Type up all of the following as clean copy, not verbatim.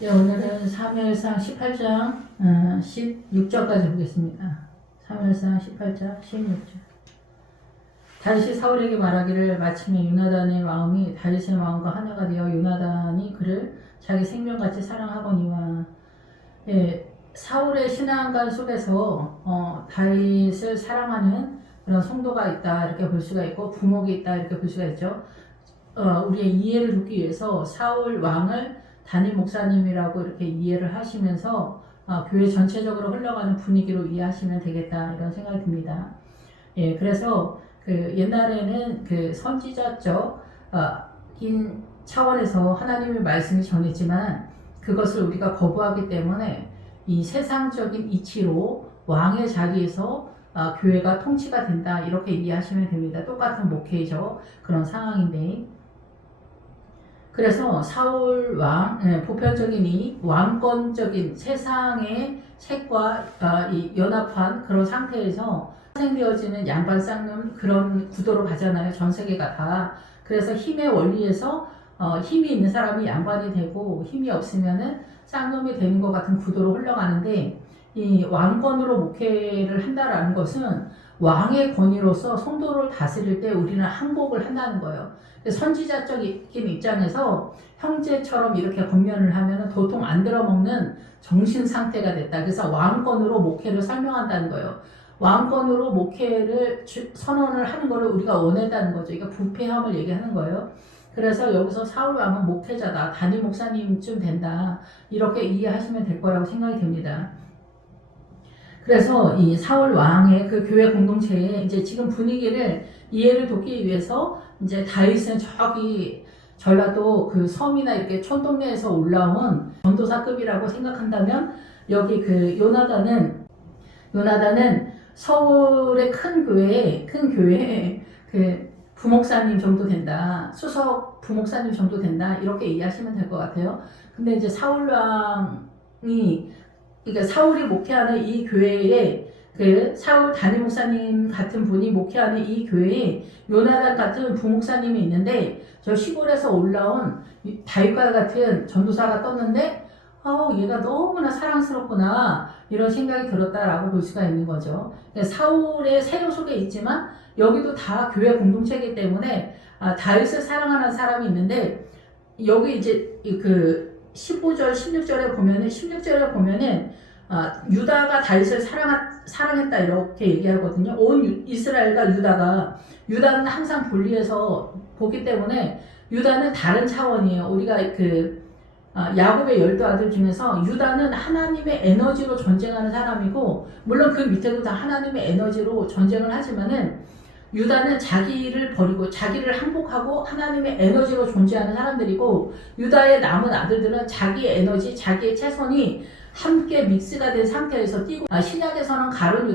네, 오늘은 사무엘상 18장 16절까지 보겠습니다. 사무엘상 18장 16절. 다윗이 사울에게 말하기를 마침에 요나단의 마음이 다윗의 마음과 하나가 되어 요나단이 그를 자기 생명같이 사랑하거니와. 사울의 신앙관 속에서 다윗을 사랑하는 그런 성도가 있다 이렇게 볼 수가 있고 부목이 있다 이렇게 볼 수가 있죠. 우리의 이해를 돕기 위해서 사울 왕을 담임 목사님이라고 이렇게 이해를 하시면서 교회 전체적으로 흘러가는 분위기로 이해하시면 되겠다 이런 생각이 듭니다. 그래서 옛날에는 선지자적 인 차원에서 하나님의 말씀이 전했지만 그것을 우리가 거부하기 때문에 이 세상적인 이치로 왕의 자리에서 교회가 통치가 된다 이렇게 이해하시면 됩니다. 똑같은 목회죠. 그런 상황인데, 그래서 사울 왕, 보편적인 이 왕권적인 세상의 색과 이 연합한 그런 상태에서 생되어지는 양반 쌍놈 그런 구도로 가잖아요. 전 세계가 다. 그래서 힘의 원리에서 힘이 있는 사람이 양반이 되고 힘이 없으면은 쌍놈이 되는 것 같은 구도로 흘러가는데, 이 왕권으로 목회를 한다라는 것은 왕의 권위로서 성도를 다스릴 때 우리는 항복을 한다는 거예요. 선지자적인 입장에서 형제처럼 이렇게 권면을 하면 도통 안 들어먹는 정신 상태가 됐다. 그래서 왕권으로 목회를 설명한다는 거예요. 왕권으로 목회를 선언을 하는 것을 우리가 원했다는 거죠. 그러니까 부패함을 얘기하는 거예요. 그래서 여기서 사울 왕은 목회자다, 담임 목사님쯤 된다 이렇게 이해하시면 될 거라고 생각이 됩니다. 그래서 이 사울 왕의 그 교회 공동체의 이제 지금 분위기를 이해를 돕기 위해서 이제 다윗은 저기 전라도 그 섬이나 이렇게 촌동네에서 올라온 전도사급이라고 생각한다면, 여기 요나단은 서울의 큰 교회에 그 부목사님 정도 된다, 수석 부목사님 정도 된다 이렇게 이해하시면 될 것 같아요. 근데 이제 사울 왕이, 그러니까 사울이 목회하는 이 교회에 사울 담임 목사님 같은 분이 목회하는 이 교회에 요나단 같은 부목사님이 있는데, 저 시골에서 올라온 다윗과 같은 전도사가 떴는데 얘가 너무나 사랑스럽구나 이런 생각이 들었다라고 볼 수가 있는 거죠. 사울의 세력 속에 있지만 여기도 다 교회 공동체이기 때문에 다윗을 사랑하는 사람이 있는데, 여기 이제 15절, 16절에 보면은 유다가 다윗을 사랑했다 이렇게 얘기하거든요. 온 이스라엘과 유다는 항상 분리해서 보기 때문에 유다는 다른 차원이에요. 우리가 야곱의 12아들 중에서 유다는 하나님의 에너지로 전쟁하는 사람이고, 물론 그 밑에도 다 하나님의 에너지로 전쟁을 하지만은 유다는 자기를 버리고 자기를 항복하고 하나님의 에너지로 존재하는 사람들이고, 유다의 남은 아들들은 자기의 에너지, 자기의 체선이 함께 믹스가 된 상태에서 뛰고, 신약에서는 가룟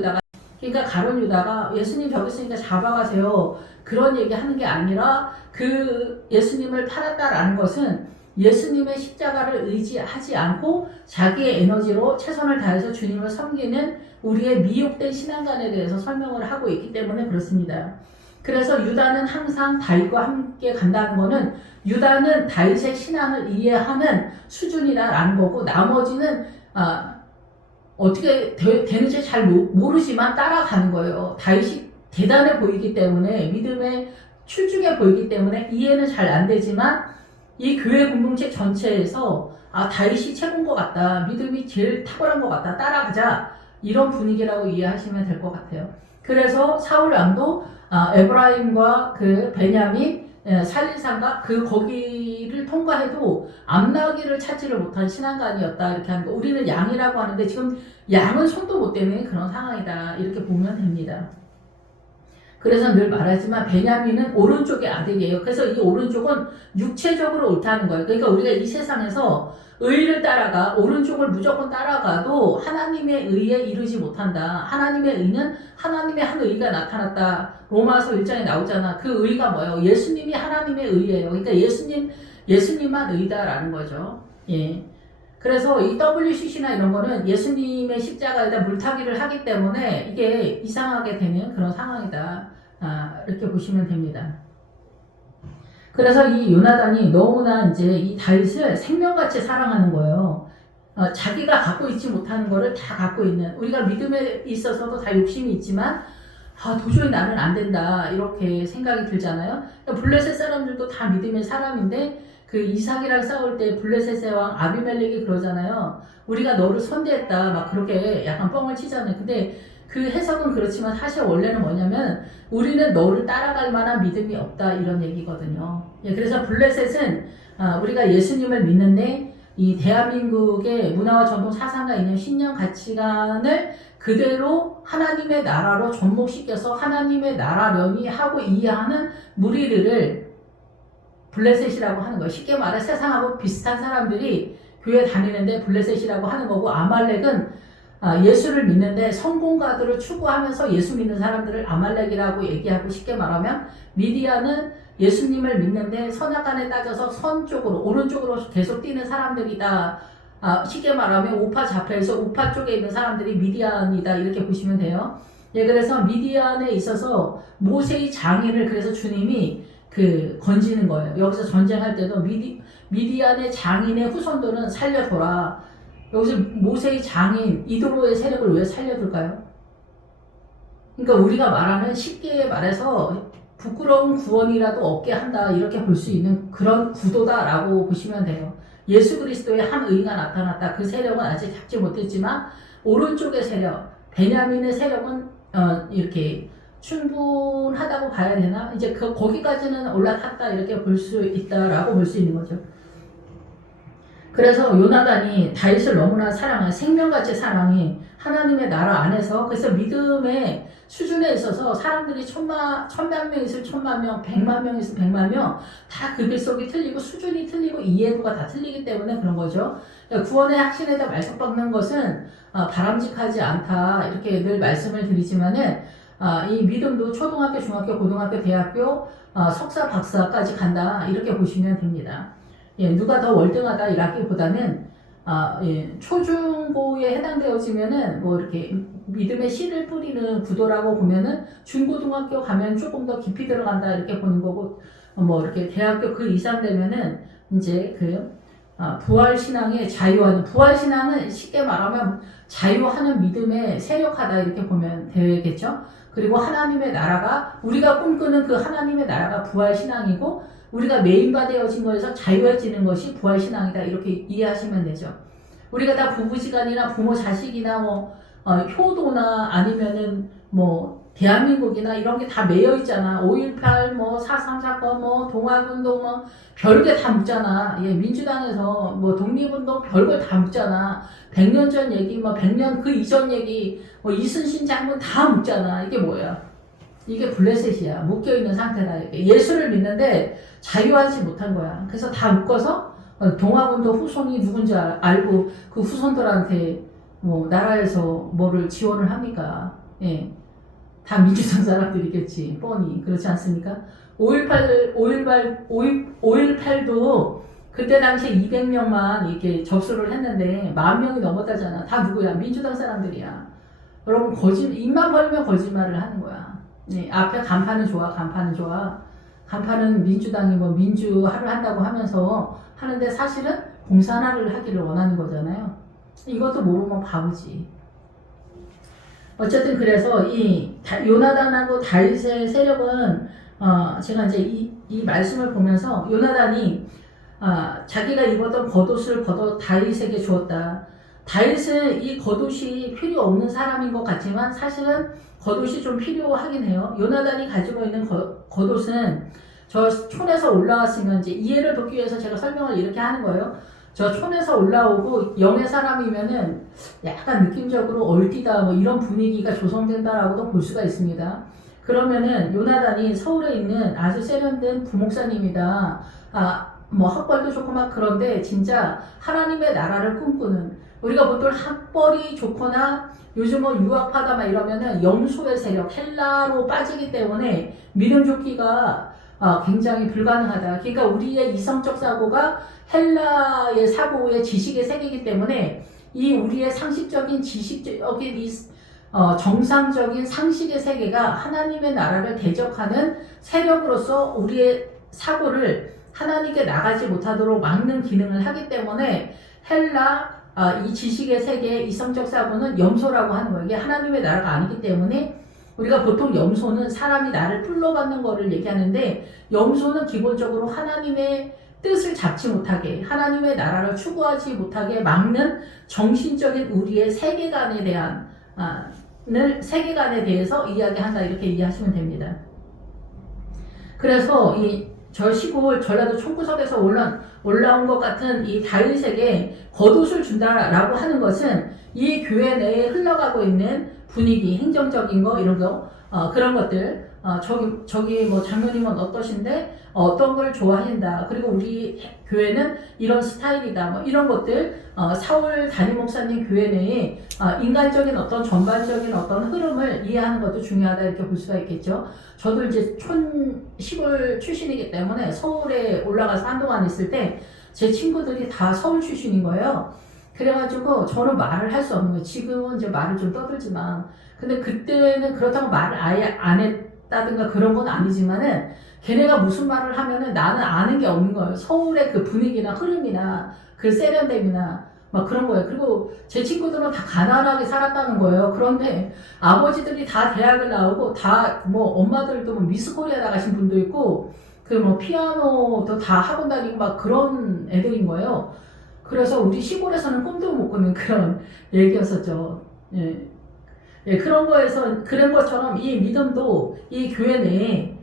유다가 예수님 저기 있으니까 잡아가세요 그런 얘기 하는 게 아니라, 그 예수님을 팔았다라는 것은 예수님의 십자가를 의지하지 않고 자기의 에너지로 최선을 다해서 주님을 섬기는 우리의 미혹된 신앙관에 대해서 설명을 하고 있기 때문에 그렇습니다. 그래서 유다는 항상 다윗과 함께 간다는 것은 유다는 다윗의 신앙을 이해하는 수준이다라는 거고, 나머지는 어떻게 되는지 잘 모르지만 따라가는 거예요. 다윗이 대단해 보이기 때문에, 믿음에 출중해 보이기 때문에 이해는 잘 안 되지만 이 교회 공동체 전체에서 다윗이 최고인 것 같다, 믿음이 제일 탁월한 것 같다, 따라가자 이런 분위기라고 이해하시면 될 것 같아요. 그래서 사울 왕도 에브라임과 베냐민 살림산과 거기를 통과해도 암나귀를 찾지를 못한 신앙관이었다 이렇게 하는 거. 우리는 양이라고 하는데 지금 양은 손도 못 대는 그런 상황이다 이렇게 보면 됩니다. 그래서 늘 말하지만 베냐민은 오른쪽의 아들이에요. 그래서 이 오른쪽은 육체적으로 옳다는 거예요. 그러니까 우리가 이 세상에서 의를 따라가, 오른쪽을 무조건 따라가도 하나님의 의에 이르지 못한다. 하나님의 의는 하나님의 한 의가 나타났다. 로마서 1장에 나오잖아. 그 의가 뭐예요? 예수님이 하나님의 의예요. 그러니까 예수님만 의다라는 거죠. 예. 그래서 이 WCC나 이런 거는 예수님의 십자가에다 물타기를 하기 때문에 이게 이상하게 되는 그런 상황이다. 이렇게 보시면 됩니다. 그래서 이 요나단이 너무나 이제 이 다윗을 생명같이 사랑하는 거예요. 자기가 갖고 있지 못하는 거를 다 갖고 있는, 우리가 믿음에 있어서도 다 욕심이 있지만 도저히 나는 안 된다 이렇게 생각이 들잖아요. 그러니까 블레셋 사람들도 다 믿음의 사람인데 그 이삭이랑 싸울 때 블레셋의 왕 아비멜렉이 그러잖아요. 우리가 너를 선대했다 막 그렇게 약간 뻥을 치잖아요. 근데 그 해석은 그렇지만 사실 원래는 뭐냐면 우리는 너를 따라갈 만한 믿음이 없다 이런 얘기거든요. 그래서 블레셋은 우리가 예수님을 믿는데 이 대한민국의 문화와 전통 사상과 있는 신념 가치관을 그대로 하나님의 나라로 접목시켜서 하나님의 나라려니 하고 이해하는 무리들을 블레셋이라고 하는 거예요. 쉽게 말해 세상하고 비슷한 사람들이 교회 다니는데 블레셋이라고 하는 거고, 아말렉은 예수를 믿는데 성공가들을 추구하면서 예수 믿는 사람들을 아말렉이라고 얘기하고, 쉽게 말하면 미디안은 예수님을 믿는데 선악간에 따져서 선 쪽으로 오른쪽으로 계속 뛰는 사람들이다. 쉽게 말하면 우파 좌파에서 우파 쪽에 있는 사람들이 미디안이다 이렇게 보시면 돼요. 그래서 미디안에 있어서 모세의 장인을 그래서 주님이 건지는 거예요. 여기서 전쟁할 때도 미디안의 장인의 후손들은 살려둬라. 여기서 모세의 장인 이도로의 세력을 왜 살려둘까요? 그러니까 우리가 말하는 쉽게 말해서 부끄러운 구원이라도 얻게 한다 이렇게 볼 수 있는 그런 구도다라고 보시면 돼요. 예수 그리스도의 한 의가 나타났다. 그 세력은 아직 잡지 못했지만 오른쪽의 세력, 베냐민의 세력은 이렇게 충분하다고 봐야 되나? 이제 거기까지는 올라탔다 이렇게 볼 수 있다라고 볼 수 있는 거죠. 그래서 요나단이 다윗을 너무나 사랑해, 생명같이 사랑해, 하나님의 나라 안에서. 그래서 믿음의 수준에 있어서 사람들이 1000명 있을 1000명, 100만 명 있을 100만 명, 다 그 뱃속이 틀리고 수준이 틀리고 이해도가 다 틀리기 때문에 그런 거죠. 그러니까 구원의 확신에다 말석박는 것은 바람직하지 않다 이렇게 늘 말씀을 드리지만은 이 믿음도 초등학교, 중학교, 고등학교, 대학교, 석사, 박사까지 간다 이렇게 보시면 됩니다. 누가 더 월등하다 이라기보다는 초중고에 해당되어지면은 뭐 이렇게 믿음의 씨를 뿌리는 구도라고 보면은 중고등학교 가면 조금 더 깊이 들어간다 이렇게 보는 거고, 뭐 이렇게 대학교 그 이상 되면은 이제 부활신앙의 자유하는, 부활신앙은 쉽게 말하면 자유하는 믿음의 세력하다 이렇게 보면 되겠죠. 그리고 하나님의 나라가, 우리가 꿈꾸는 그 하나님의 나라가 부활신앙이고 우리가 메인바 되어진 거에서 자유해지는 것이 부활신앙이다 이렇게 이해하시면 되죠. 우리가 다 부부지간이나 부모 자식이나 효도나 아니면은 대한민국이나 이런 게 다 매여 있잖아. 5.18 4.3 사건 동학운동 별게 다 묻잖아. 민주당에서 독립운동 별걸 다 묻잖아. 100년 전 얘기 100년 그 이전 얘기 이순신 장군 다 묻잖아. 이게 뭐야? 이게 블레셋이야. 묶여있는 상태다. 예수를 믿는데 자유하지 못한 거야. 그래서 다 묶어서 동학운동 후손이 누군지 알고 그 후손들한테 나라에서 뭐를 지원을 합니까? 다 민주당 사람들이겠지. 뻔히. 그렇지 않습니까? 5.18도 그때 당시에 200명만 이렇게 접수를 했는데 10,000명이 넘었다잖아. 다 누구야? 민주당 사람들이야. 여러분 입만 벌리면 거짓말을 하는 거야. 앞에 간판은 좋아. 간판은 민주당이 민주화를 한다고 하면서 하는데 사실은 공산화를 하기를 원하는 거잖아요. 이것도 모르면 바보지. 어쨌든 그래서 이 요나단하고 다윗의 세력은 제가 이제 이 말씀을 보면서 요나단이 자기가 입었던 겉옷을 걷어 다윗에게 주었다. 다윗은 이 겉옷이 필요 없는 사람인 것 같지만 사실은 겉옷이 좀 필요하긴 해요. 요나단이 가지고 있는 겉옷은 저 촌에서 올라왔으면, 이제 이해를 돕기 위해서 제가 설명을 이렇게 하는 거예요. 저 촌에서 올라오고 영의 사람이면은 약간 느낌적으로 얼뛰다 이런 분위기가 조성된다라고도 볼 수가 있습니다. 그러면은 요나단이 서울에 있는 아주 세련된 부목사님이다. 학벌도 좋고 그런데 진짜 하나님의 나라를 꿈꾸는, 우리가 보통 학벌이 좋거나 요즘 유학파다 이러면은 영소의 세력, 헬라로 빠지기 때문에 믿음 좋기가 굉장히 불가능하다. 그러니까 우리의 이성적 사고가 헬라의 사고의 지식의 세계이기 때문에 이 우리의 상식적인 지식적인 정상적인 상식의 세계가 하나님의 나라를 대적하는 세력으로서 우리의 사고를 하나님께 나가지 못하도록 막는 기능을 하기 때문에 헬라 이 지식의 세계의 이성적 사고는 염소라고 하는 거예요. 이게 하나님의 나라가 아니기 때문에 우리가 보통 염소는 사람이 나를 풀러받는 거를 얘기하는데 염소는 기본적으로 하나님의 뜻을 잡지 못하게 하나님의 나라를 추구하지 못하게 막는 정신적인 우리의 세계관에 대한 세계관에 대해서 이야기한다 이렇게 이해하시면 됩니다. 그래서 저 시골 전라도 총구석에서 올라온 것 같은 이 다윗에게 겉옷을 준다라고 하는 것은 이 교회 내에 흘러가고 있는 분위기, 행정적인 거 이런 거 그런 것들 저기 뭐 장로님은 어떠신데 어떤 걸 좋아하신다. 그리고 우리 교회는 이런 스타일이다. 뭐 이런 것들 사울 담임 목사님 교회 내에 인간적인 어떤 전반적인 어떤 흐름을 이해하는 것도 중요하다 이렇게 볼 수가 있겠죠. 저도 이제 시골 출신이기 때문에 서울에 올라가서 한동안 있을 때 제 친구들이 다 서울 출신인 거예요. 그래가지고 저는 말을 할 수 없는 거예요. 지금은 이제 말을 좀 떠들지만 근데 그때는 그렇다고 말을 아예 안 했다든가 그런 건 아니지만은 걔네가 무슨 말을 하면은 나는 아는 게 없는 거예요. 서울의 그 분위기나 흐름이나 그 세련됨이나 막 그런 거예요. 그리고 제 친구들은 다 가난하게 살았다는 거예요. 그런데 아버지들이 다 대학을 나오고 다 뭐 엄마들도 뭐 미스 코리아 나가신 분도 있고 그 뭐 피아노도 다 학원 다니고 막 그런 애들인 거예요. 그래서 우리 시골에서는 꿈도 못 꾸는 그런 얘기였었죠. 예. 예, 그런 것처럼 이 믿음도 이 교회 내에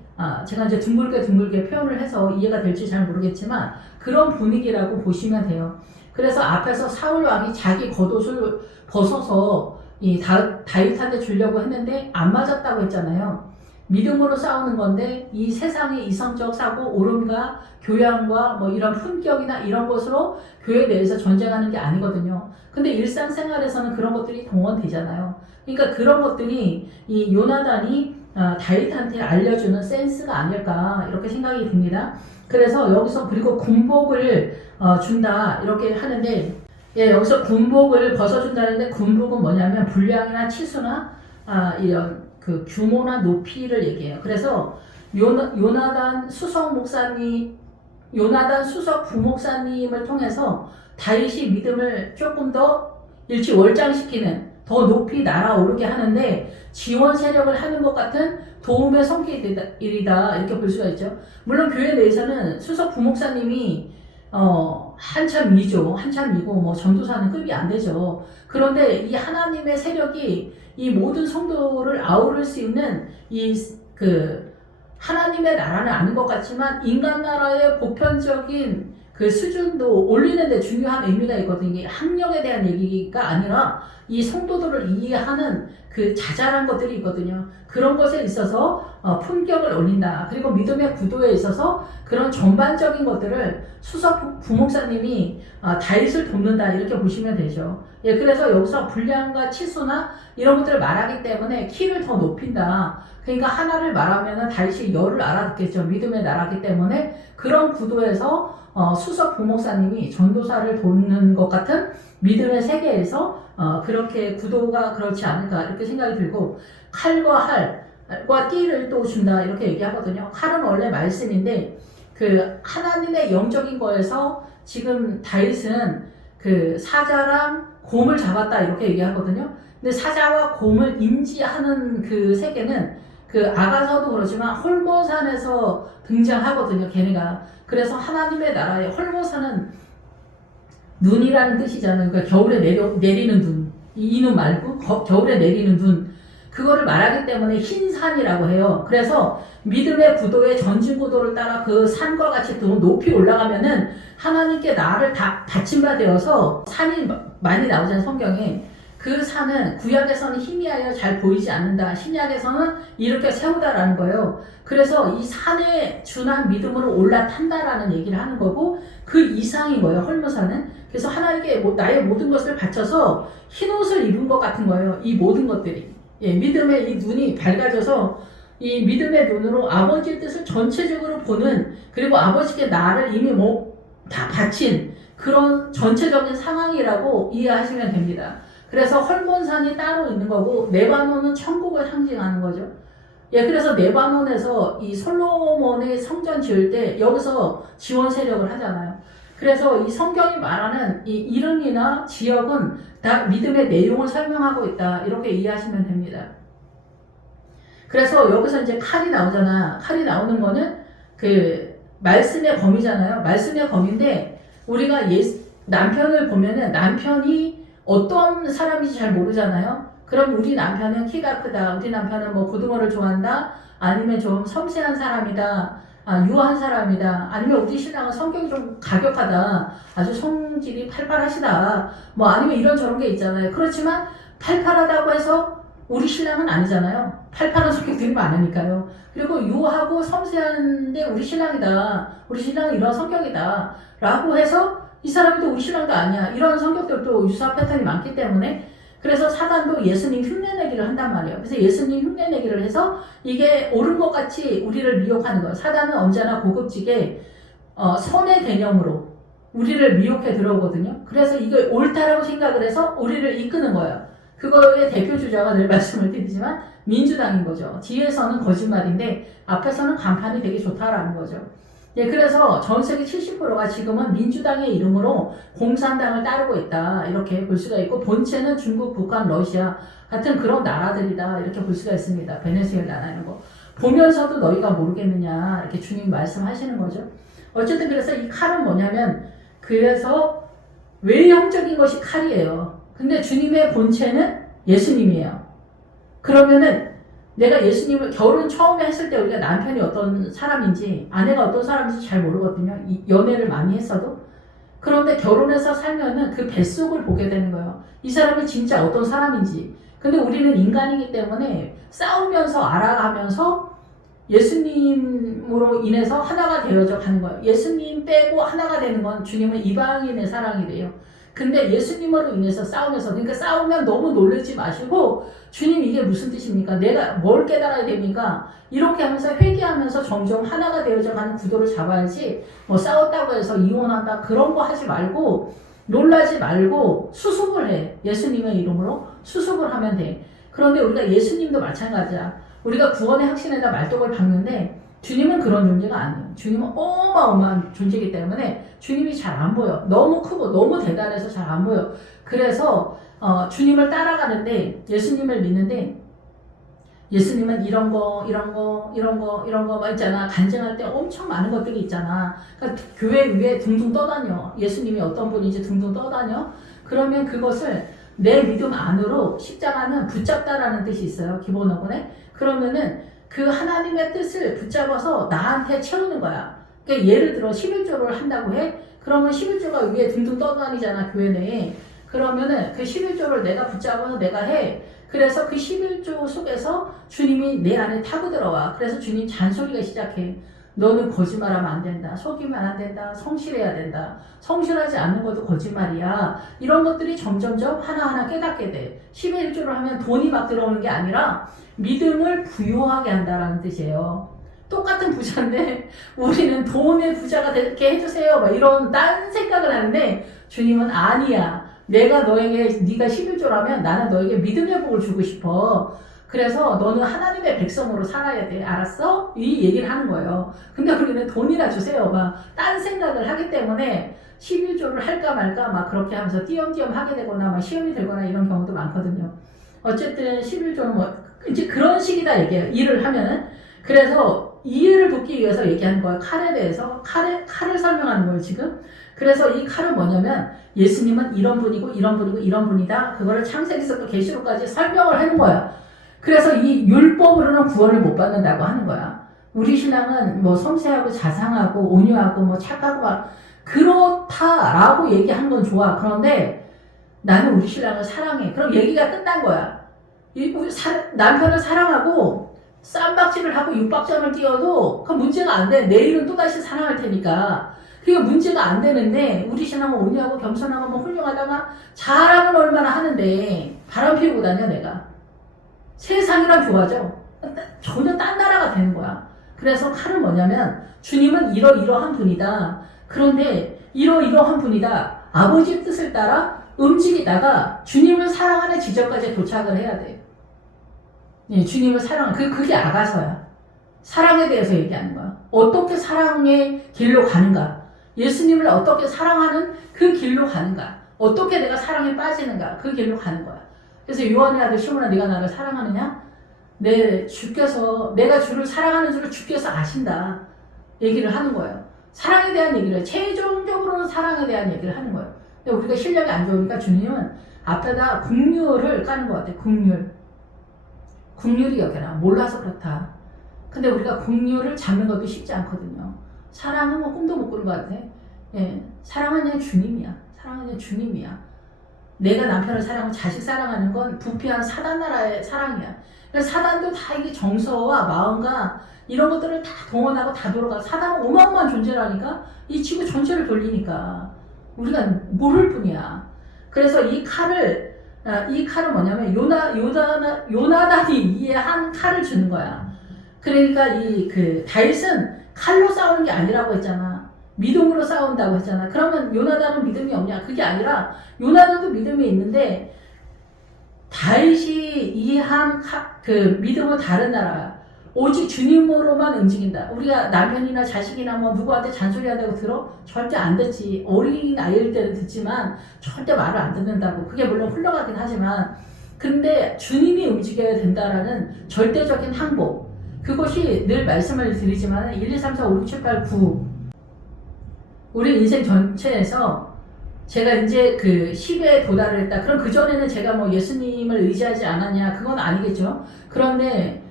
제가 이제 둥글게 표현을 해서 이해가 될지 잘 모르겠지만 그런 분위기라고 보시면 돼요. 그래서 앞에서 사울 왕이 자기 겉옷을 벗어서 이 다윗한테 주려고 했는데 안 맞았다고 했잖아요. 믿음으로 싸우는 건데 이 세상의 이성적 사고, 오름과 교양과 뭐 이런 품격이나 이런 것으로 교회 내에서 전쟁하는 게 아니거든요. 근데 일상생활에서는 그런 것들이 동원되잖아요. 그러니까 그런 것들이 이 요나단이 다윗한테 알려주는 센스가 아닐까 이렇게 생각이 듭니다. 그래서 여기서 그리고 군복을 준다 이렇게 하는데 예, 여기서 군복을 벗어준다는데 군복은 뭐냐면 분량이나 치수나 이런 그 규모나 높이를 얘기해요. 그래서 요나단 수석 부목사님을 통해서 다윗이 믿음을 조금 더 일치월장시키는 더 높이 날아오르게 하는데 지원 세력을 하는 것 같은 도움의 손길이다 이렇게 볼 수가 있죠. 물론 교회 내에서는 수석 부목사님이 한참이고 뭐 전도사는 급이 안 되죠. 그런데 이 하나님의 세력이 이 모든 성도를 아우를 수 있는 하나님의 나라는 아닌 것 같지만 인간 나라의 보편적인 그 수준도 올리는 데 중요한 의미가 있거든요. 이게 학력에 대한 얘기가 아니라 이 성도들을 이해하는 그 자잘한 것들이 있거든요. 그런 것에 있어서 품격을 올린다. 그리고 믿음의 구도에 있어서 그런 전반적인 것들을 수석 부목사님이 다윗을 돕는다 이렇게 보시면 되죠. 예, 그래서 여기서 분량과 치수나 이런 것들을 말하기 때문에 키를 더 높인다. 그러니까 하나를 말하면 다윗이 열을 알아듣겠죠. 믿음의 나라기 때문에 그런 구도에서 수석 부목사님이 전도사를 돕는 것 같은 믿음의 세계에서 그렇게 구도가 그렇지 않을까 이렇게 생각이 들고 칼과 띠를 또 준다 이렇게 얘기하거든요. 칼은 원래 말씀인데 그 하나님의 영적인 거에서 지금 다윗은 그 사자랑 곰을 잡았다 이렇게 얘기하거든요. 근데 사자와 곰을 인지하는 그 세계는 그 아가서도 그렇지만 홀모산에서 등장하거든요. 걔네가. 그래서 하나님의 나라의 홀모산은 눈이라는 뜻이잖아요. 그러니까 겨울에 내리는 눈. 이 눈 말고 겨울에 내리는 눈. 그거를 말하기 때문에 흰 산이라고 해요. 그래서 믿음의 구도의 전진 구도를 따라 그 산과 같이 더 높이 올라가면은 하나님께 나를 다 바친 바 되어서 산이 많이 나오잖아요. 성경에. 그 산은 구약에서는 희미하여 잘 보이지 않는다. 신약에서는 이렇게 세우다라는 거예요. 그래서 이 산에 준한 믿음으로 올라탄다라는 얘기를 하는 거고 그 이상인 거예요. 헐모산은. 그래서 하나님께 나의 모든 것을 바쳐서 흰옷을 입은 것 같은 거예요. 이 모든 것들이. 예, 믿음의 이 눈이 밝아져서 이 믿음의 눈으로 아버지의 뜻을 전체적으로 보는 그리고 아버지께 나를 이미 다 바친 그런 전체적인 상황이라고 이해하시면 됩니다. 그래서 헐몬산이 따로 있는 거고 레바논은 천국을 상징하는 거죠. 예, 그래서 레바논에서 이 솔로몬의 성전 지을 때 여기서 지원 세력을 하잖아요. 그래서 이 성경이 말하는 이 이름이나 지역은 다 믿음의 내용을 설명하고 있다. 이렇게 이해하시면 됩니다. 그래서 여기서 이제 칼이 나오잖아. 칼이 나오는 거는 그 말씀의 검이잖아요. 말씀의 검인데 우리가 남편을 보면은 남편이 어떤 사람인지 잘 모르잖아요. 그럼 우리 남편은 키가 크다. 우리 남편은 뭐 고등어를 좋아한다. 아니면 좀 섬세한 사람이다. 유한 사람이다. 아니면 우리 신랑은 성격이 좀 가격하다. 아주 성질이 팔팔하시다. 뭐 아니면 이런 저런 게 있잖아요. 그렇지만 팔팔하다고 해서 우리 신랑은 아니잖아요. 팔팔한 성격들이 많으니까요. 그리고 유하고 섬세한데 우리 신랑이다. 우리 신랑은 이런 성격이다. 라고 해서 이 사람이 또 우리 신랑도 아니야. 이런 성격들도 유사 패턴이 많기 때문에 그래서 사단도 예수님 흉내내기를 한단 말이에요. 그래서 예수님 흉내내기를 해서 이게 옳은 것 같이 우리를 미혹하는 거예요. 사단은 언제나 고급지게 선의 개념으로 우리를 미혹해 들어오거든요. 그래서 이걸 옳다라고 생각을 해서 우리를 이끄는 거예요. 그거의 대표 주자가 늘 말씀을 드리지만 민주당인 거죠. 뒤에서는 거짓말인데 앞에서는 간판이 되게 좋다라는 거죠. 예, 그래서 전 세계 70%가 지금은 민주당의 이름으로 공산당을 따르고 있다. 이렇게 볼 수가 있고 본체는 중국, 북한, 러시아 같은 그런 나라들이다. 이렇게 볼 수가 있습니다. 베네수엘라라는 거. 보면서도 너희가 모르겠느냐. 이렇게 주님 말씀하시는 거죠. 어쨌든 그래서 이 칼은 뭐냐면 그래서 외형적인 것이 칼이에요. 근데 주님의 본체는 예수님이에요. 그러면은 내가 예수님을 결혼 처음에 했을 때 우리가 남편이 어떤 사람인지 아내가 어떤 사람인지 잘 모르거든요. 연애를 많이 했어도. 그런데 결혼해서 살면은 그 뱃속을 보게 되는 거예요. 이 사람이 진짜 어떤 사람인지. 근데 우리는 인간이기 때문에 싸우면서 알아가면서 예수님으로 인해서 하나가 되어져 가는 거예요. 예수님 빼고 하나가 되는 건 주님은 이방인의 사랑이 돼요. 근데 예수님으로 인해서 싸우면서 그러니까 싸우면 너무 놀라지 마시고 주님 이게 무슨 뜻입니까? 내가 뭘 깨달아야 됩니까? 이렇게 하면서 회개하면서 점점 하나가 되어져 가는 구도를 잡아야지 뭐 싸웠다고 해서 이혼한다 그런 거 하지 말고 놀라지 말고 수습을 해. 예수님의 이름으로 수습을 하면 돼. 그런데 우리가 예수님도 마찬가지야. 우리가 구원의 확신에다 말뚝을 박는데 주님은 그런 존재가 아니에요. 주님은 어마어마한 존재이기 때문에 주님이 잘 안 보여. 너무 크고 너무 대단해서 잘 안 보여. 그래서 주님을 따라가는데 예수님을 믿는데 예수님은 이런 거 막 있잖아. 간증할 때 엄청 많은 것들이 있잖아. 그러니까 교회 위에 둥둥 떠다녀. 예수님이 어떤 분인지 둥둥 떠다녀. 그러면 그것을 내 믿음 안으로 십자가는 붙잡다라는 뜻이 있어요. 기본 어근에. 그러면은 그 하나님의 뜻을 붙잡아서 나한테 채우는 거야. 그러니까 예를 들어 11조를 한다고 해. 그러면 11조가 위에 둥둥 떠다니잖아. 교회 내에. 그러면은 그 11조를 내가 붙잡아서 내가 해. 그래서 그 11조 속에서 주님이 내 안에 타고 들어와. 그래서 주님 잔소리가 시작해. 너는 거짓말하면 안 된다. 속이면 안 된다. 성실해야 된다. 성실하지 않는 것도 거짓말이야. 이런 것들이 점점점 하나하나 깨닫게 돼. 11조를 하면 돈이 막 들어오는 게 아니라 믿음을 부유하게 한다라는 뜻이에요. 똑같은 부자인데 우리는 돈의 부자가 되게 해주세요. 막 이런 딴 생각을 하는데 주님은 아니야. 내가 너에게 네가 11조라면 나는 너에게 믿음의 복을 주고 싶어. 그래서 너는 하나님의 백성으로 살아야 돼. 알았어? 이 얘기를 하는 거예요. 근데 우리는 돈이나 주세요. 막 딴 생각을 하기 때문에 11조를 할까 말까 막 그렇게 하면서 띄엄띄엄 하게 되거나 막 시험이 되거나 이런 경우도 많거든요. 어쨌든 11조는 뭐 이제 그런 식이다 얘기해요. 일을 하면은. 그래서 이해를 돕기 위해서 얘기하는 거예요. 칼에 대해서. 칼을 설명하는 거예요, 지금. 그래서 이 칼은 뭐냐면 예수님은 이런 분이고 이런 분이고 이런 분이다. 그거를 창세기서부터 계시록까지 설명을 하는 거야. 그래서 이 율법으로는 구원을 못 받는다고 하는 거야. 우리 신앙은 뭐 섬세하고 자상하고 온유하고 뭐 착하고 막 그렇다라고 얘기하는 건 좋아. 그런데 나는 우리 신랑을 사랑해. 그럼 얘기가 끝난 거야. 남편을 사랑하고 쌈박질을 하고 육박전을 띄워도 그 문제가 안 돼. 내일은 또다시 사랑할 테니까. 그게 문제가 안 되는데 우리 신랑은 온유하고 겸손하고 뭐 훌륭하다가 자랑은 얼마나 하는데 바람 피우고 다녀 내가. 세상이랑 교화죠. 전혀 딴 나라가 되는 거야. 그래서 칼은 뭐냐면 주님은 이러이러한 분이다. 그런데 이러이러한 분이다. 아버지의 뜻을 따라 움직이다가 주님을 사랑하는 지점까지 도착을 해야 돼. 예, 주님을 그게 아가서야. 사랑에 대해서 얘기하는 거야. 어떻게 사랑의 길로 가는가? 예수님을 어떻게 사랑하는 그 길로 가는가? 어떻게 내가 사랑에 빠지는가? 그 길로 가는 거야. 그래서 요한의 아들 시몬아, 네가 나를 사랑하느냐? 내가 주를 사랑하는 줄을 주께서 아신다. 얘기를 하는 거예요. 사랑에 대한 얘기를, 최종적으로는 사랑에 대한 얘기를 하는 거예요. 근데 우리가 실력이 안 좋으니까 주님은 앞에다 국률을 까는 것 같아. 국률이 여겨라. 몰라서 그렇다. 근데 우리가 국률을 잡는 것도 쉽지 않거든요. 사랑은 뭐 꿈도 못 꾸는 것 같아. 예, 사랑은 그냥 주님이야. 사랑은 그냥 주님이야. 내가 남편을 사랑하고 자식 사랑하는 건 부패한 사단 나라의 사랑이야. 그래서 사단도 다 이게 정서와 마음과 이런 것들을 다 동원하고 다 돌아가. 사단은 어마어마한 존재라니까 이 지구 전체를 돌리니까 우리가 모를 뿐이야. 그래서 이 칼은 뭐냐면 요나단이 이해한 칼을 주는 거야. 그러니까 다윗은 칼로 싸우는 게 아니라고 했잖아. 믿음으로 싸운다고 했잖아. 그러면 요나단은 믿음이 없냐? 그게 아니라 요나단도 믿음이 있는데 다윗이 이해한 그 믿음은 다른 나라야. 오직 주님으로만 움직인다. 우리가 남편이나 자식이나 뭐 누구한테 잔소리한다고 들어? 절대 안 듣지. 어린 아이일 때는 듣지만 절대 말을 안 듣는다고. 그게 물론 흘러가긴 하지만 근데 주님이 움직여야 된다라는 절대적인 항복. 그것이 늘 말씀을 드리지만 1, 2, 3, 4, 5, 6, 7, 8, 9 우리 인생 전체에서 제가 이제 그 10에 도달을 했다. 그럼 그전에는 제가 뭐 예수님을 의지하지 않았냐? 그건 아니겠죠. 그런데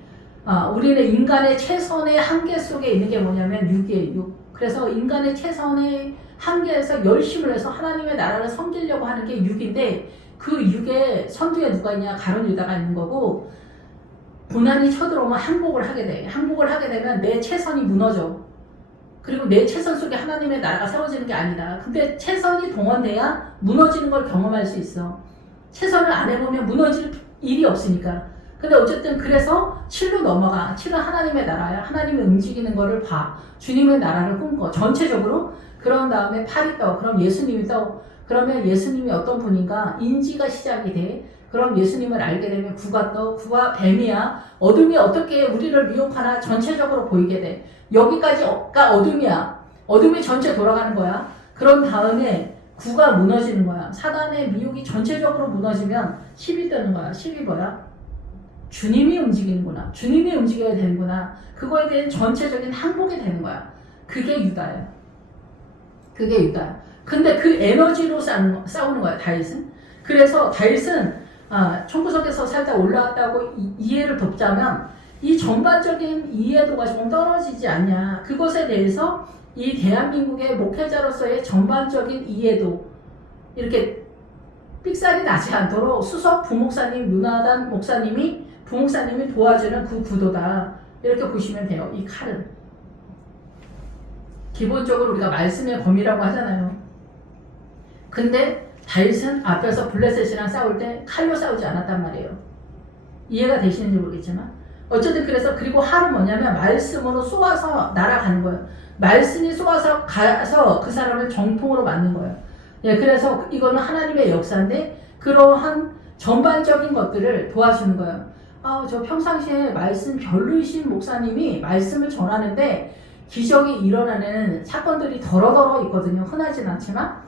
우리는 인간의 최선의 한계 속에 있는 게 뭐냐면 6이에요. 6. 그래서 인간의 최선의 한계에서 열심을 해서 하나님의 나라를 섬기려고 하는 게 6인데 그 6의 선두에 누가 있냐? 가룟 유다가 있는 거고 고난이 쳐들어오면 항복을 하게 돼. 항복을 하게 되면 내 최선이 무너져. 그리고 내 최선 속에 하나님의 나라가 세워지는 게 아니다. 근데 최선이 동원돼야 무너지는 걸 경험할 수 있어. 최선을 안 해보면 무너질 일이 없으니까. 근데 어쨌든 그래서 7로 넘어가. 7은 하나님의 나라야. 하나님이 움직이는 거를 봐. 주님의 나라를 꿈꿔. 전체적으로. 그런 다음에 8이 떠. 그럼 예수님이 떠. 그러면 예수님이 어떤 분인가? 인지가 시작이 돼. 그럼 예수님을 알게 되면 9가 떠. 9가 뱀이야. 어둠이 어떻게 우리를 미혹하나 전체적으로 보이게 돼. 여기까지가 어둠이야. 어둠이 전체 돌아가는 거야. 그런 다음에 9가 무너지는 거야. 사단의 미혹이 전체적으로 무너지면 10이 뜨는 거야. 10이 뭐야? 주님이 움직이는구나. 주님이 움직여야 되는구나. 그거에 대한 전체적인 항복이 되는 거야. 그게 유다야. 그게 유다야. 근데 그 에너지로 싸우는 거야, 다윗은. 그래서 다윗은 청구석에서 살짝 올라왔다고 이해를 돕자면 이 전반적인 이해도가 좀 떨어지지 않냐. 그것에 대해서 이 대한민국의 목회자로서의 전반적인 이해도 이렇게 삑살이 나지 않도록 수석 부목사님, 윤하단 부목사님이 도와주는 그 구도다. 이렇게 보시면 돼요. 이 칼은. 기본적으로 우리가 말씀의 범위라고 하잖아요. 근데 다윗은 앞에서 블레셋이랑 싸울 때 칼로 싸우지 않았단 말이에요. 이해가 되시는지 모르겠지만 어쨌든 그래서 그리고 할은 뭐냐면 말씀으로 쏘아서 날아가는 거예요. 말씀이 쏘아서 가서 그 사람을 정통으로 맞는 거예요. 예, 그래서 이거는 하나님의 역사인데 그러한 전반적인 것들을 도와주는 거예요. 저 평상시에 말씀 별로이신 목사님이 말씀을 전하는데 기적이 일어나는 사건들이 더러더러 있거든요. 흔하진 않지만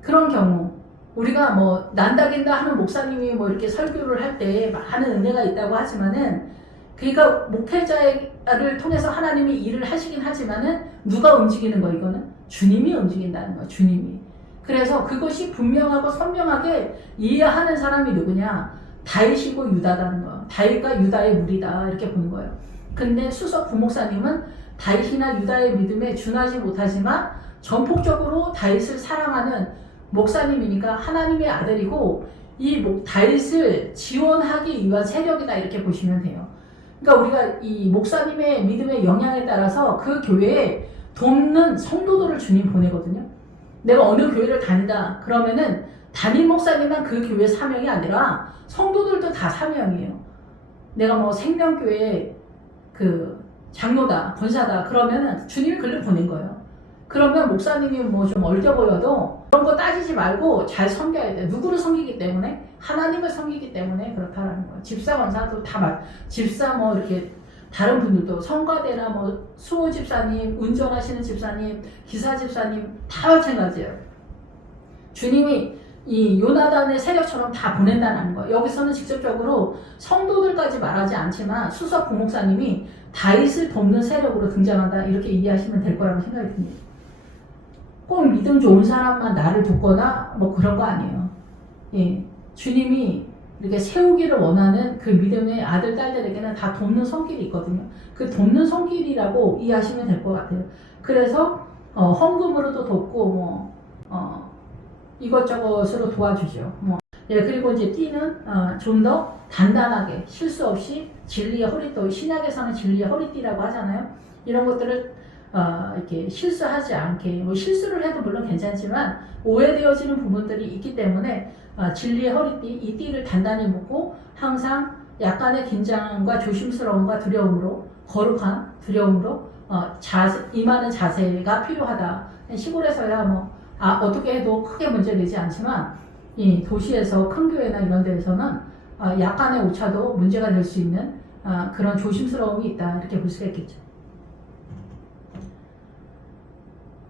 그런 경우 우리가 뭐 난다긴다 하는 목사님이 뭐 이렇게 설교를 할 때 많은 은혜가 있다고 하지만은 그러니까 목회자를 통해서 하나님이 일을 하시긴 하지만은 누가 움직이는 거 이거는? 주님이 움직인다는 거야. 주님이. 그래서 그것이 분명하고 선명하게 이해하는 사람이 누구냐? 다윗이고 유다라는 거야. 다윗과 유다의 무리다 이렇게 보는 거예요. 근데 수석 부목사님은 다윗이나 유다의 믿음에 준하지 못하지만 전폭적으로 다윗을 사랑하는 목사님이니까 하나님의 아들이고 이 다윗을 지원하기 위한 세력이다 이렇게 보시면 돼요. 그러니까 우리가 이 목사님의 믿음의 영향에 따라서 그 교회에 돕는 성도들을 주님 보내거든요. 내가 어느 교회를 다닌다 그러면은 담임 목사님만 그 교회 사명이 아니라 성도들도 다 사명이에요. 내가 뭐 생명교회 그 장로다 권사다 그러면은 주님이 글을 보낸 거예요. 그러면 목사님이 뭐 좀 얼겨 보여도 그런 거 따지지 말고 잘 섬겨야 돼. 누구를 섬기기 때문에? 하나님을 섬기기 때문에 그렇다라는 거예요. 집사 권사도 집사 뭐 이렇게 다른 분들도 성가대나 뭐 수호 집사님, 운전하시는 집사님, 기사 집사님 다 마찬가지예요. 주님이 이 요나단의 세력처럼 다 보낸다는 거예요. 여기서는 직접적으로 성도들까지 말하지 않지만 수석 부목사님이 다윗을 돕는 세력으로 등장한다 이렇게 이해하시면 될 거라고 생각이 듭니다. 꼭 믿음 좋은 사람만 나를 돕거나 뭐 그런 거 아니에요. 예, 주님이 이렇게 세우기를 원하는 그 믿음의 아들, 딸들에게는 다 돕는 손길이 있거든요. 그 돕는 손길이라고 이해하시면 될 것 같아요. 그래서 헌금으로도 돕고 이것저것으로 도와주죠. 예, 그리고 이제 띠는 좀 더 단단하게 실수 없이 진리의 허리띠, 신약에서는 진리의 허리띠라고 하잖아요. 이런 것들을 이렇게 실수하지 않게 뭐 실수를 해도 물론 괜찮지만 오해되어지는 부분들이 있기 때문에 진리의 허리띠, 이 띠를 단단히 묶고 항상 약간의 긴장과 조심스러움과 두려움으로 거룩한 두려움으로 임하는 자세가 필요하다. 시골에서야 뭐 어떻게 해도 크게 문제되지 않지만 이 도시에서 큰 교회나 이런 데에서는 약간의 오차도 문제가 될 수 있는 그런 조심스러움이 있다 이렇게 볼 수가 있겠죠.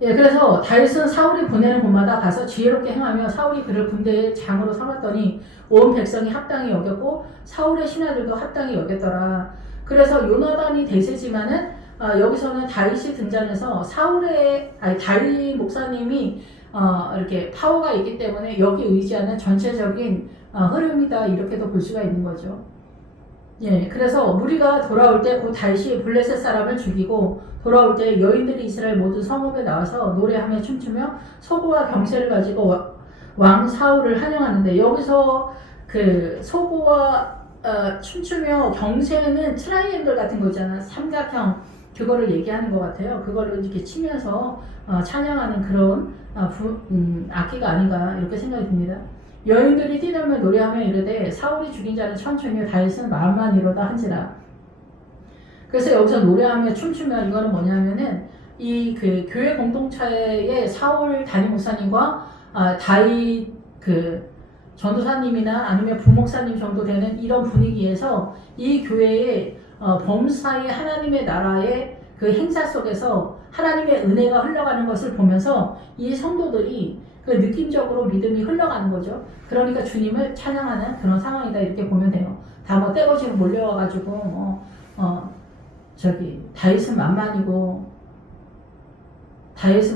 예, 그래서 다윗은 사울이 보내는 곳마다 가서 지혜롭게 행하며 사울이 그를 군대의 장으로 삼았더니 온 백성이 합당히 여겼고 사울의 신하들도 합당히 여겼더라. 그래서 요나단이 대세지만은 여기서는 다윗이 등장해서 다윗 목사님이 이렇게 파워가 있기 때문에 여기 의지하는 전체적인 흐름이다 이렇게도 볼 수가 있는 거죠. 예, 그래서 무리가 돌아올 때 곧 다윗이 블레셋 사람을 죽이고 돌아올 때 여인들이 이스라엘 모든 성읍에 나와서 노래하며 춤추며 소고와 경세를 가지고 왕 사울을 환영하는데 여기서 그 소고와 춤추며 경세는 트라이앵글 같은 거잖아. 삼각형 그거를 얘기하는 것 같아요. 그거를 이렇게 치면서 찬양하는 그런 악기가 아닌가 이렇게 생각이 듭니다. 여인들이 뛰놀며 노래하며 이르되 사울이 죽인 자는 천천히 다윗은 마음만 이로다 한지라. 그래서 여기서 노래하며 춤추며 이거는 뭐냐면은 이 그 교회 공동체의 사울 담임 목사님과 다윗 그 전도사님이나 아니면 부목사님 정도 되는 이런 분위기에서 이 교회의 범사의 하나님의 나라의 그 행사 속에서 하나님의 은혜가 흘러가는 것을 보면서 이 성도들이 그 느낌적으로 믿음이 흘러가는 거죠. 그러니까 주님을 찬양하는 그런 상황이다 이렇게 보면 돼요. 다 뭐 떼거지로 몰려와가지고 다윗은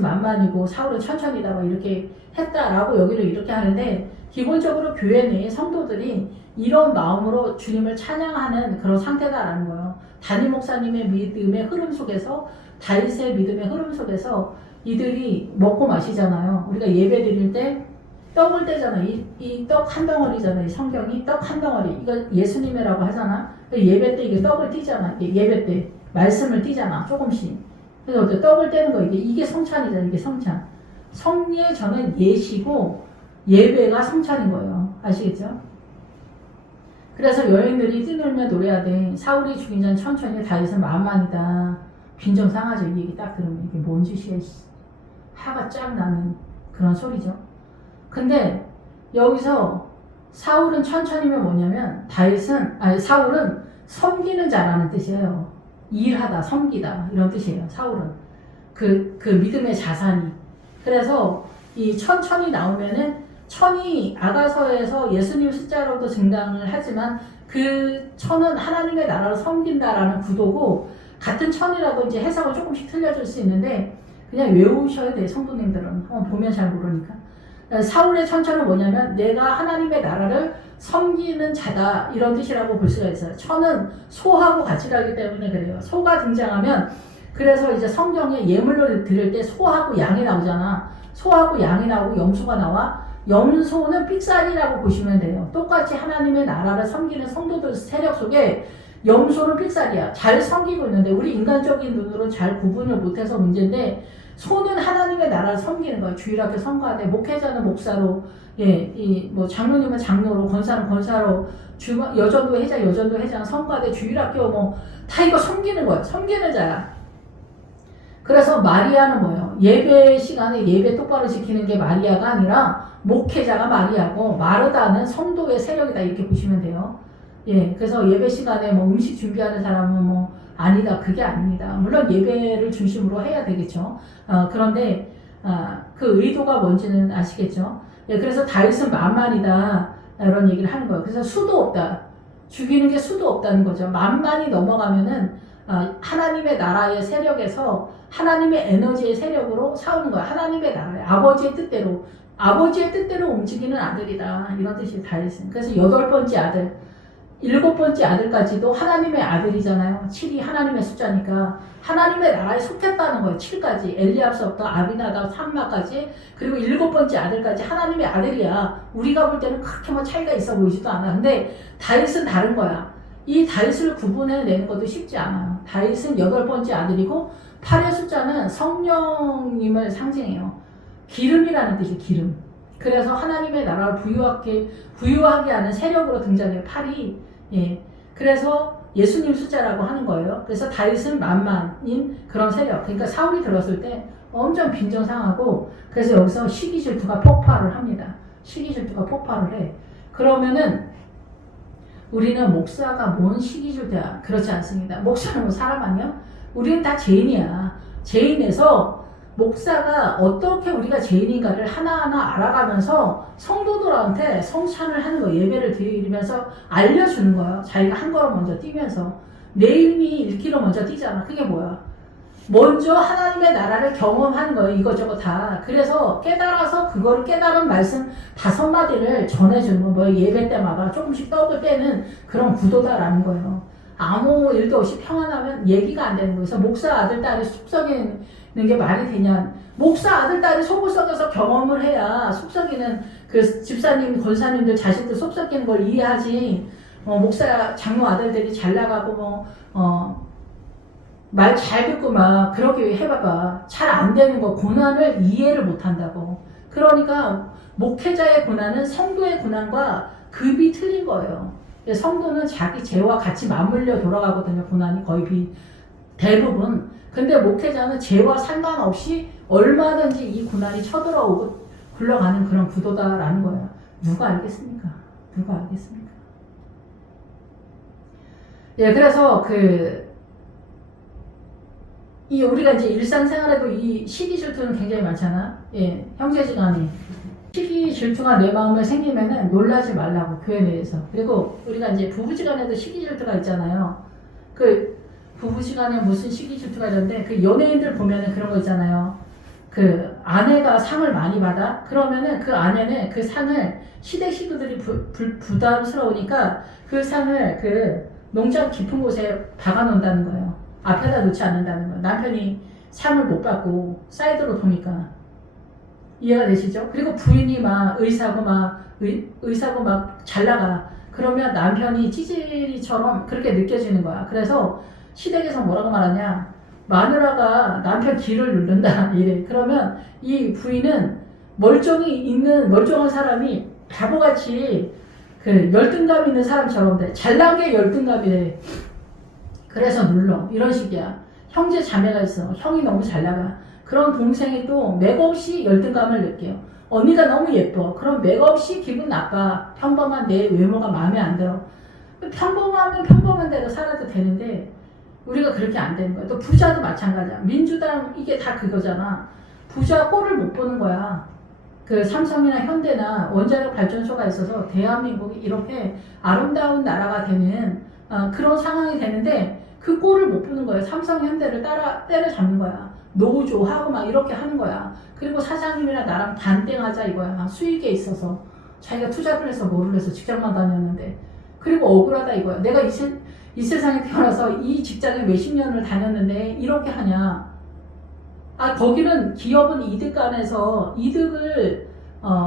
만만이고 사울은 천천히다 막 이렇게 했다라고 여기를 이렇게 하는데 기본적으로 교회 내의 성도들이 이런 마음으로 주님을 찬양하는 그런 상태다라는 거예요. 담임 목사님의 믿음의 흐름 속에서 다윗의 믿음의 흐름 속에서 이들이 먹고 마시잖아요. 우리가 예배 드릴 때 떡을 떼잖아. 이 떡 한 덩어리잖아. 이 성경이 떡 한 덩어리. 이거 예수님이라고 하잖아. 예배 때 이게 떡을 띄잖아. 예배 때 말씀을 띄잖아. 조금씩. 그래서 떡을 떼는 거 이게 성찬이잖아. 이게 성찬. 성례 저는 예시고 예배가 성찬인 거예요. 아시겠죠? 그래서 여인들이 뛰놀며 노래하되 사울이 죽인 자는 천천히 다윗은 마음만이다. 빈정상하죠. 이 얘기 딱 들으면 이게 뭔 짓이야. 화가 쫙 나는 그런 소리죠. 근데 여기서 사울은 천천히면 뭐냐면 사울은 섬기는 자라는 뜻이에요. 일하다, 섬기다 이런 뜻이에요. 사울은 그 믿음의 자산이. 그래서 이 천천히 나오면은 천이 아가서에서 예수님 숫자로도 증당을 하지만 그 천은 하나님의 나라를 섬긴다라는 구도고 같은 천이라도 이제 해석을 조금씩 틀려줄 수 있는데 그냥 외우셔야 돼. 성도님들은 보면 잘 모르니까. 사울의 천천은 뭐냐면 내가 하나님의 나라를 섬기는 자다 이런 뜻이라고 볼 수가 있어요. 천은 소하고 같이 가기 때문에 그래요. 소가 등장하면 그래서 이제 성경에 예물로 드릴 때 소하고 양이 나오잖아. 소하고 양이 나오고 염소가 나와. 염소는 삑사리라고 보시면 돼요. 똑같이 하나님의 나라를 섬기는 성도들 세력 속에 염소는 삑사리야. 잘 섬기고 있는데 우리 인간적인 눈으로 잘 구분을 못해서 문제인데 소는 하나님의 나라를 섬기는 거예요. 주일학교 성가대, 목회자는 목사로, 뭐 장로님은 장로로, 권사는 권사로, 여전도 회장, 성가대, 주일학교 다 이거 섬기는 거예요. 섬기는 자야. 그래서 마리아는 뭐예요? 예배 시간에 예배 똑바로 지키는 게 마리아가 아니라 목회자가 마리아고 마르다는 성도의 세력이다 이렇게 보시면 돼요. 예, 그래서 예배 시간에 뭐 음식 준비하는 사람은 뭐 아니다 그게 아닙니다. 물론 예배를 중심으로 해야 되겠죠. 그런데 그 의도가 뭔지는 아시겠죠? 예, 그래서 다윗은 만만이다 이런 얘기를 하는 거예요. 그래서 수도 없다. 죽이는 게 수도 없다는 거죠. 만만이 넘어가면은 하나님의 나라의 세력에서 하나님의 에너지의 세력으로 싸우는 거야. 하나님의 나라의 아버지의 뜻대로 움직이는 아들이다. 이런 뜻이 다윗은. 그래서 8번째 아들, 7번째 아들까지도 하나님의 아들이잖아요. 7이 하나님의 숫자니까 하나님의 나라에 속했다는 거예요. 7까지 엘리압서부터 아비나답 삼마까지 그리고 7번째 아들까지 하나님의 아들이야. 우리가 볼 때는 그렇게 뭐 차이가 있어 보이지도 않아. 근데 다윗은 다른 거야. 이 다윗을 구분해내는 것도 쉽지 않아요. 다윗은 8번째 아들이고 8의 숫자는 성령님을 상징해요. 기름이라는 뜻이에요. 기름. 그래서 하나님의 나라를 부유하게 하는 세력으로 등장해요. 8이. 예. 그래서 예수님 숫자라고 하는 거예요. 그래서 다윗은 만만인 그런 세력. 그러니까 사울이 들었을 때 엄청 빈정상하고 그래서 여기서 시기질투가 폭발을 합니다. 시기질투가 폭발을 해. 그러면은 우리는 목사가 뭔 시기질투야. 그렇지 않습니다. 목사는 뭐 사람 아니야? 우리는 다 죄인이야. 죄인에서 목사가 어떻게 우리가 죄인인가를 하나하나 알아가면서 성도들한테 성찬을 하는 거, 예배를 드리면서 알려주는 거예요. 자기가 한 걸음 먼저 뛰면서. 내 이름이 1km 먼저 뛰잖아. 그게 뭐야? 먼저 하나님의 나라를 경험하는 거예요. 이거저거 다. 그래서 깨달아서 그거를 깨달은 말씀 5마디를 전해주는 거예요. 뭐 예배 때마다 조금씩 떡을 떼는 그런 구도다라는 거예요. 아무 일도 없이 평안하면 얘기가 안 되는 거예요. 그래서 목사 아들, 딸이 속 썩이는 게 말이 되냐. 목사 아들, 딸이 속을 썩여서 경험을 해야 속 썩이는 그 집사님, 권사님들 자식들 속 썩이는 걸 이해하지. 목사, 장로 아들들이 잘 나가고 말 잘 듣고 막 그렇게 해봐봐. 잘 안 되는 거, 고난을 이해를 못 한다고. 그러니까 목회자의 고난은 성도의 고난과 급이 틀린 거예요. 성도는 자기 죄와 같이 맞물려 돌아가거든요. 고난이 거의 대부분. 근데 목회자는 죄와 상관없이 얼마든지 이 고난이 쳐들어오고 굴러가는 그런 구도다라는 거예요. 누가 알겠습니까? 누가 알겠습니까? 예, 그래서 우리가 이제 일상생활에도 이 시기 질투는 굉장히 많잖아. 예, 형제지간에. 시기 질투가 내 마음에 생기면은 놀라지 말라고, 교회 내에서. 그리고 우리가 이제 부부지간에도 시기 질투가 있잖아요. 부부지간에 무슨 시기 질투가 있는데, 연예인들 보면은 그런 거 있잖아요. 아내가 상을 많이 받아? 그러면은 그 아내는 그 상을 시댁 식구들이 부담스러우니까 그 상을 농장 깊은 곳에 박아 놓는다는 거예요. 앞에다 놓지 않는다는 거예요. 남편이 상을 못 받고 사이드로 도니까. 이해가 되시죠? 그리고 부인이 막 의사고 막 잘 나가. 그러면 남편이 찌질이처럼 그렇게 느껴지는 거야. 그래서 시댁에서 뭐라고 말하냐? 마누라가 남편 길을 누른다. 이래. 그러면 이 부인은 멀쩡한 사람이 바보같이 열등감 있는 사람처럼 돼. 잘난 게 열등감이래. 그래서 눌러. 이런 식이야. 형제 자매가 있어. 형이 너무 잘 나가. 그런 동생이 또 맥없이 열등감을 느껴요. 언니가 너무 예뻐. 그럼 맥없이 기분 나빠. 평범한 내 외모가 마음에 안 들어. 평범하면 평범한 대로 살아도 되는데 우리가 그렇게 안 되는 거야. 또 부자도 마찬가지야. 민주당 이게 다 그거잖아. 부자 꼴을 못 보는 거야. 삼성이나 현대나 원자력 발전소가 있어서 대한민국이 이렇게 아름다운 나라가 되는 그런 상황이 되는데 그 꼴을 못 보는 거예요. 삼성, 현대를 때려잡는 거야. 노조하고 막 이렇게 하는 거야. 그리고 사장님이랑 나랑 단땡하자 이거야. 수익에 있어서. 자기가 투자를 해서 뭐를 해서 직장만 다녔는데. 그리고 억울하다 이거야. 내가 이 세상에 태어나서 이 직장에 몇십 년을 다녔는데 이렇게 하냐. 거기는 기업은 이득간에서 이득을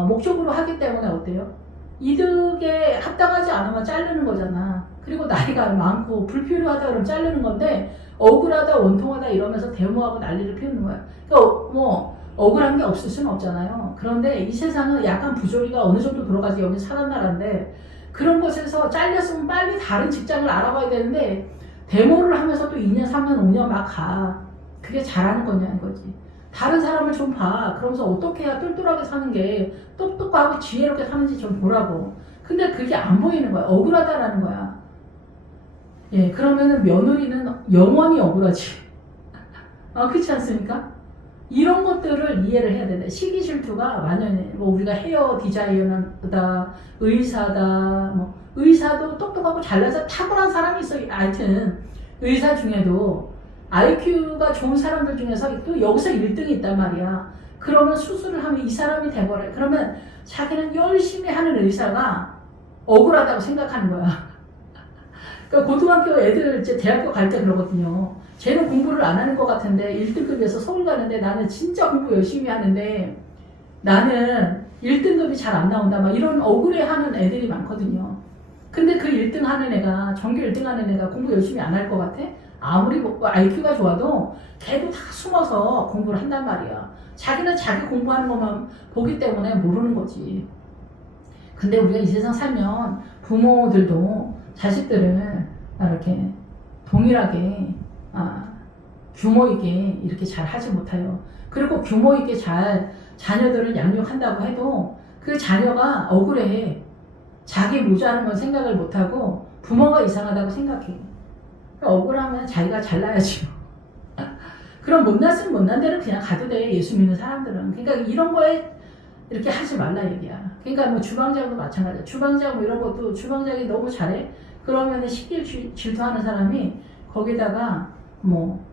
목적으로 하기 때문에 어때요? 이득에 합당하지 않으면 자르는 거잖아. 그리고 나이가 많고 불필요하다 그러면 자르는 건데 억울하다 원통하다 이러면서 데모하고 난리를 피우는 거야. 그러니까 억울한 게 없을 수는 없잖아요. 그런데 이 세상은 약간 부조리가 어느 정도 돌아가지 여기 사는 나라인데 그런 곳에서 잘렸으면 빨리 다른 직장을 알아봐야 되는데 데모를 하면서 또 2년, 3년, 5년 막 가. 그게 잘하는 거냐 이거지. 다른 사람을 좀 봐. 그러면서 어떻게 해야 똘똘하게 사는 게 똑똑하고 지혜롭게 사는지 좀 보라고. 근데 그게 안 보이는 거야. 억울하다라는 거야. 예, 그러면은 며느리는 영원히 억울하지. 아, 그렇지 않습니까? 이런 것들을 이해를 해야 된다. 시기 질투가 만연해. 뭐 우리가 헤어 디자이너다, 의사다, 뭐 의사도 똑똑하고 잘나서 탁월한 사람이 있어. 하여튼 의사 중에도 IQ가 좋은 사람들 중에서 또 여기서 1등이 있단 말이야. 그러면 수술을 하면 이 사람이 돼버려. 그러면 자기는 열심히 하는 의사가 억울하다고 생각하는 거야. 그러니까 고등학교 애들 이제 대학교 갈 때 그러거든요. 쟤는 공부를 안 하는 것 같은데 1등급에서 서울 가는데 나는 진짜 공부 열심히 하는데 나는 1등급이 잘 안 나온다. 막 이런 억울해하는 애들이 많거든요. 근데 그 1등 하는 애가 전교 1등 하는 애가 공부 열심히 안 할 것 같아? 아무리 IQ가 좋아도 걔도 다 숨어서 공부를 한단 말이야. 자기는 자기 공부하는 것만 보기 때문에 모르는 거지. 근데 우리가 이 세상 살면 부모들도 자식들을 이렇게 동일하게 규모 있게 이렇게 잘 하지 못해요. 그리고 규모 있게 잘 자녀들을 양육한다고 해도 그 자녀가 억울해. 자기 모자라는 건 생각을 못하고 부모가 이상하다고 생각해. 억울하면 자기가 잘나야지. 그럼 못났으면 못난 대로 그냥 가도 돼. 예수 믿는 사람들은. 그러니까 이런 거에 이렇게 하지 말라 얘기야. 그러니까 뭐 주방장도 마찬가지야. 주방장 뭐 이런 것도 주방장이 너무 잘해. 그러면 식기 질투하는 사람이 거기다가 뭐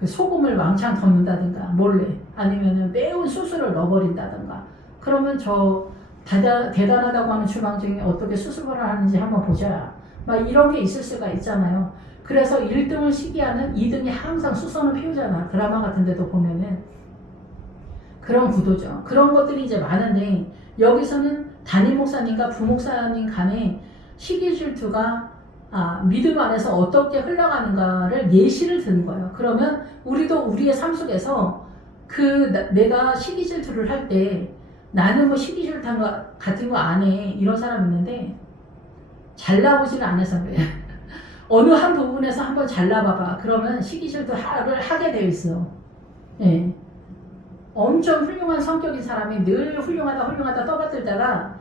그 소금을 왕창 더 넣는다든가 몰래 아니면은 매운 소스를 넣어버린다든가 그러면 저 대단하다고 하는 주방장이 어떻게 수습을 하는지 한번 보자. 막 이런 게 있을 수가 있잖아요. 그래서 1등을 시기하는 2등이 항상 수선을 피우잖아. 드라마 같은 데도 보면은 그런 구도죠. 그런 것들이 이제 많은데 여기서는 담임 목사님과 부목사님 간에 시기 질투가 믿음 안에서 어떻게 흘러가는가를 예시를 드는 거예요. 그러면 우리도 우리의 삶 속에서 내가 시기 질투를 할 때 나는 뭐 시기 질투 같은 거 안 해. 이런 사람 있는데 잘나보지는 않아서 그래. 어느 한 부분에서 한번 잘나봐봐. 그러면 시기 질투를 하게 되어 있어. 예. 엄청 훌륭한 성격인 사람이 늘 훌륭하다 떠받들다가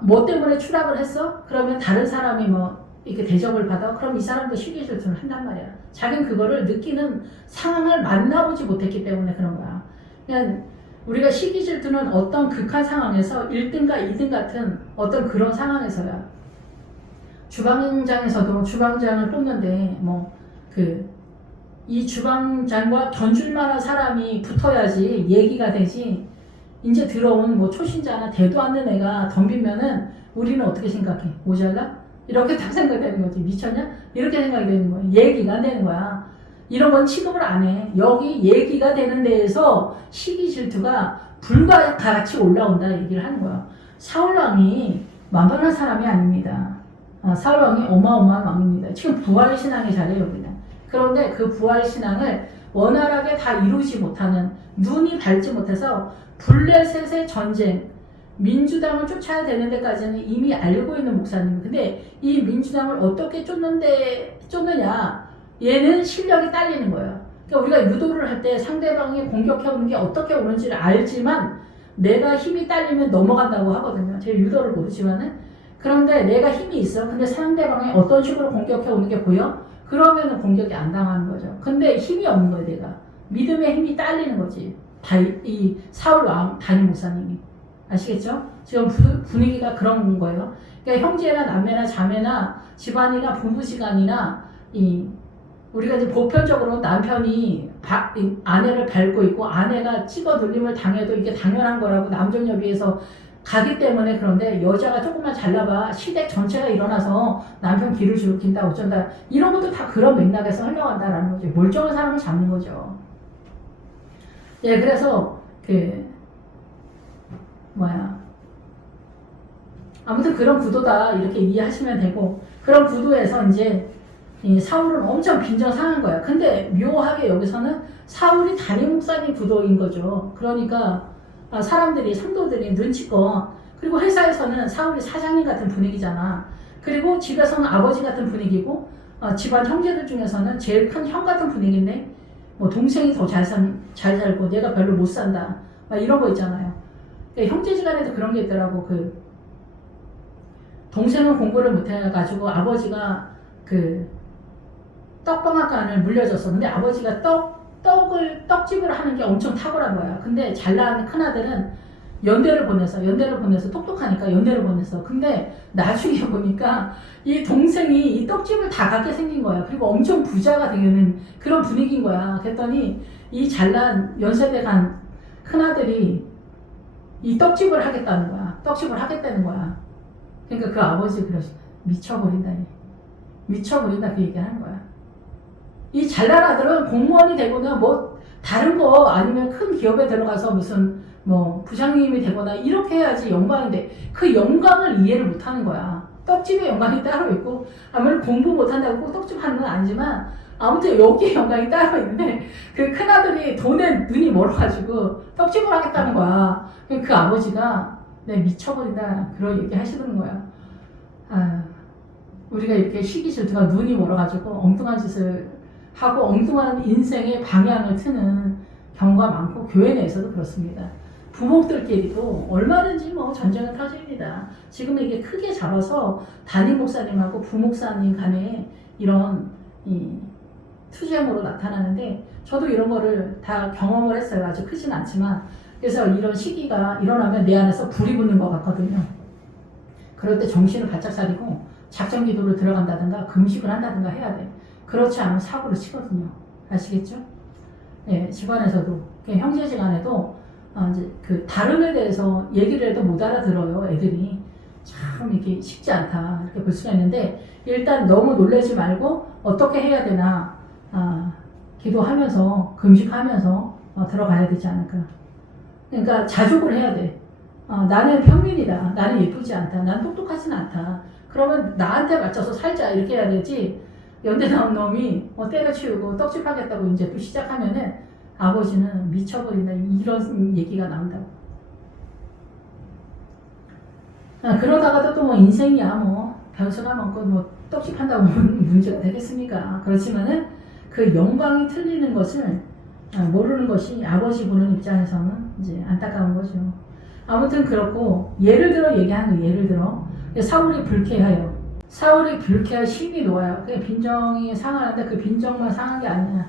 뭐 때문에 추락을 했어? 그러면 다른 사람이 뭐 이렇게 대접을 받아? 그럼 이 사람도 시기 질투를 한단 말이야. 자기는 그거를 느끼는 상황을 만나보지 못했기 때문에 그런 거야. 그냥 우리가 시기 질투는 어떤 극한 상황에서 1등과 2등 같은 어떤 그런 상황에서야. 주방장에서도 주방장을 뽑는데 이 주방장과 견줄 만한 사람이 붙어야지 얘기가 되지. 이제 들어온 뭐 초신자나 대도 않는 애가 덤비면은 우리는 어떻게 생각해? 모자라? 이렇게 딱 생각이 되는 거지. 미쳤냐? 이렇게 생각이 되는 거야. 얘기가 안 되는 거야. 이런 건 취급을 안 해. 여기 얘기가 되는 데에서 시기 질투가 불과 같이 올라온다 얘기를 하는 거야. 사울왕이 만만한 사람이 아닙니다. 사울왕이 어마어마한 왕입니다. 지금 부활신앙의 자리에 여기는. 그런데 그 부활신앙을 원활하게 다 이루지 못하는 눈이 밝지 못해서 블레셋의 전쟁, 민주당을 쫓아야 되는 데까지는 이미 알고 있는 목사님. 근데 이 민주당을 어떻게 쫓느냐? 얘는 실력이 딸리는 거예요. 그러니까 우리가 유도를 할 때 상대방이 공격해 오는 게 어떻게 오는지를 알지만 내가 힘이 딸리면 넘어간다고 하거든요. 제가 유도를 모르지만은. 그런데 내가 힘이 있어. 근데 상대방이 어떤 식으로 공격해 오는 게 보여? 그러면은 공격이 안 당하는 거죠. 근데 힘이 없는 거예요, 내가. 믿음의 힘이 딸리는 거지. 이 사울 왕 담임 목사님이. 아시겠죠? 지금 분위기가 그런 거예요. 그러니까 형제나 남매나 자매나 집안이나 부부지간이나 우리가 이제 보편적으로 남편이 아내를 밟고 있고 아내가 찍어 눌림을 당해도 이게 당연한 거라고 남존여비에서 가기 때문에. 그런데 여자가 조금만 잘나봐 시댁 전체가 일어나서 남편 기를 죽인다 어쩐다 이런 것도 다 그런 맥락에서 흘러간다라는 거죠. 멀쩡한 사람을 잡는 거죠. 예, 그래서 아무튼 그런 구도다 이렇게 이해하시면 되고, 그런 구도에서 이제 이 사울은 엄청 빈정상한 거야. 근데 묘하게 여기서는 사울이 담임 목사님 구도인 거죠. 그러니까 사람들이 성도들이 눈치껏, 그리고 회사에서는 사울이 사장님 같은 분위기잖아. 그리고 집에서는 아버지 같은 분위기고 집안 형제들 중에서는 제일 큰 형 같은 분위기인데 뭐 동생이 더 잘 살고 내가 별로 못 산다. 막 이런 거 있잖아요. 그러니까 형제지간에도 그런 게 있더라고. 그 동생은 공부를 못 해가지고 아버지가 그 떡방앗간을 물려줬어. 근데 아버지가 떡집을 하는 게 엄청 탁월한 거야. 근데 잘 나가는 큰아들은 연대를 보내서 똑똑하니까 연대를 보냈어. 근데 나중에 보니까 이 동생이 이 떡집을 다 갖게 생긴 거야. 그리고 엄청 부자가 되는 그런 분위기인 거야. 그랬더니 이 잘난 연세대 간 큰아들이 이 떡집을 하겠다는 거야. 떡집을 하겠다는 거야. 그러니까 그 아버지 그러시 미쳐버린다. 미쳐버린다 그 얘기 하는 거야. 이 잘난 아들은 공무원이 되거나 뭐 다른 거 아니면 큰 기업에 들어가서 무슨 뭐 부장님이 되거나 이렇게 해야지 영광인데 그 영광을 이해를 못하는 거야. 떡집의 영광이 따로 있고 아무래도 공부 못한다고 꼭 떡집 하는 건 아니지만 아무튼 여기에 영광이 따로 있는데 그 큰아들이 돈에 눈이 멀어가지고 떡집을 하겠다는 거야. 그 아버지가 내 미쳐버린다 그런 얘기 하시는 거야. 아, 우리가 이렇게 시기 질투가 눈이 멀어가지고 엉뚱한 짓을 하고 엉뚱한 인생의 방향을 트는 경우가 많고 교회 내에서도 그렇습니다. 부목들끼리도 얼마든지 뭐 전쟁은 터집니다. 지금 이게 크게 잡아서 담임 목사님하고 부목사님 간에 이런 투쟁으로 나타나는데 저도 이런 거를 다 경험을 했어요. 아주 크진 않지만 그래서 이런 시기가 일어나면 내 안에서 불이 붙는 것 같거든요. 그럴 때 정신을 바짝 차리고 작전 기도를 들어간다든가 금식을 한다든가 해야 돼. 그렇지 않으면 사고를 치거든요. 아시겠죠? 예, 집안에서도 형제지간에도 이제 그 다름에 대해서 얘기를 해도 못 알아들어요. 애들이 참 이게 쉽지 않다 이렇게 볼 수가 있는데 일단 너무 놀라지 말고 어떻게 해야 되나 기도하면서 금식하면서 들어가야 되지 않을까. 그러니까 자족을 해야 돼. 나는 평민이다. 나는 예쁘지 않다. 난 똑똑하진 않다. 그러면 나한테 맞춰서 살자 이렇게 해야 되지. 연대 나온 놈이 때려치우고 떡집 하겠다고 이제 또 시작하면은 아버지는 미쳐버린다 이런 얘기가 나온다고. 그러다가도 또 뭐 인생이야 뭐 변수가 많고 뭐 떡집 한다고 문제가 되겠습니까? 그렇지만은 그 영광이 틀리는 것을 모르는 것이 아버지 보는 입장에서는 이제 안타까운 거죠. 아무튼 그렇고 예를 들어 얘기하는 거 예를 들어 사울이 불쾌하여 심히 놓아요. 그 빈정이 상하는데 그 빈정만 상한 게 아니야.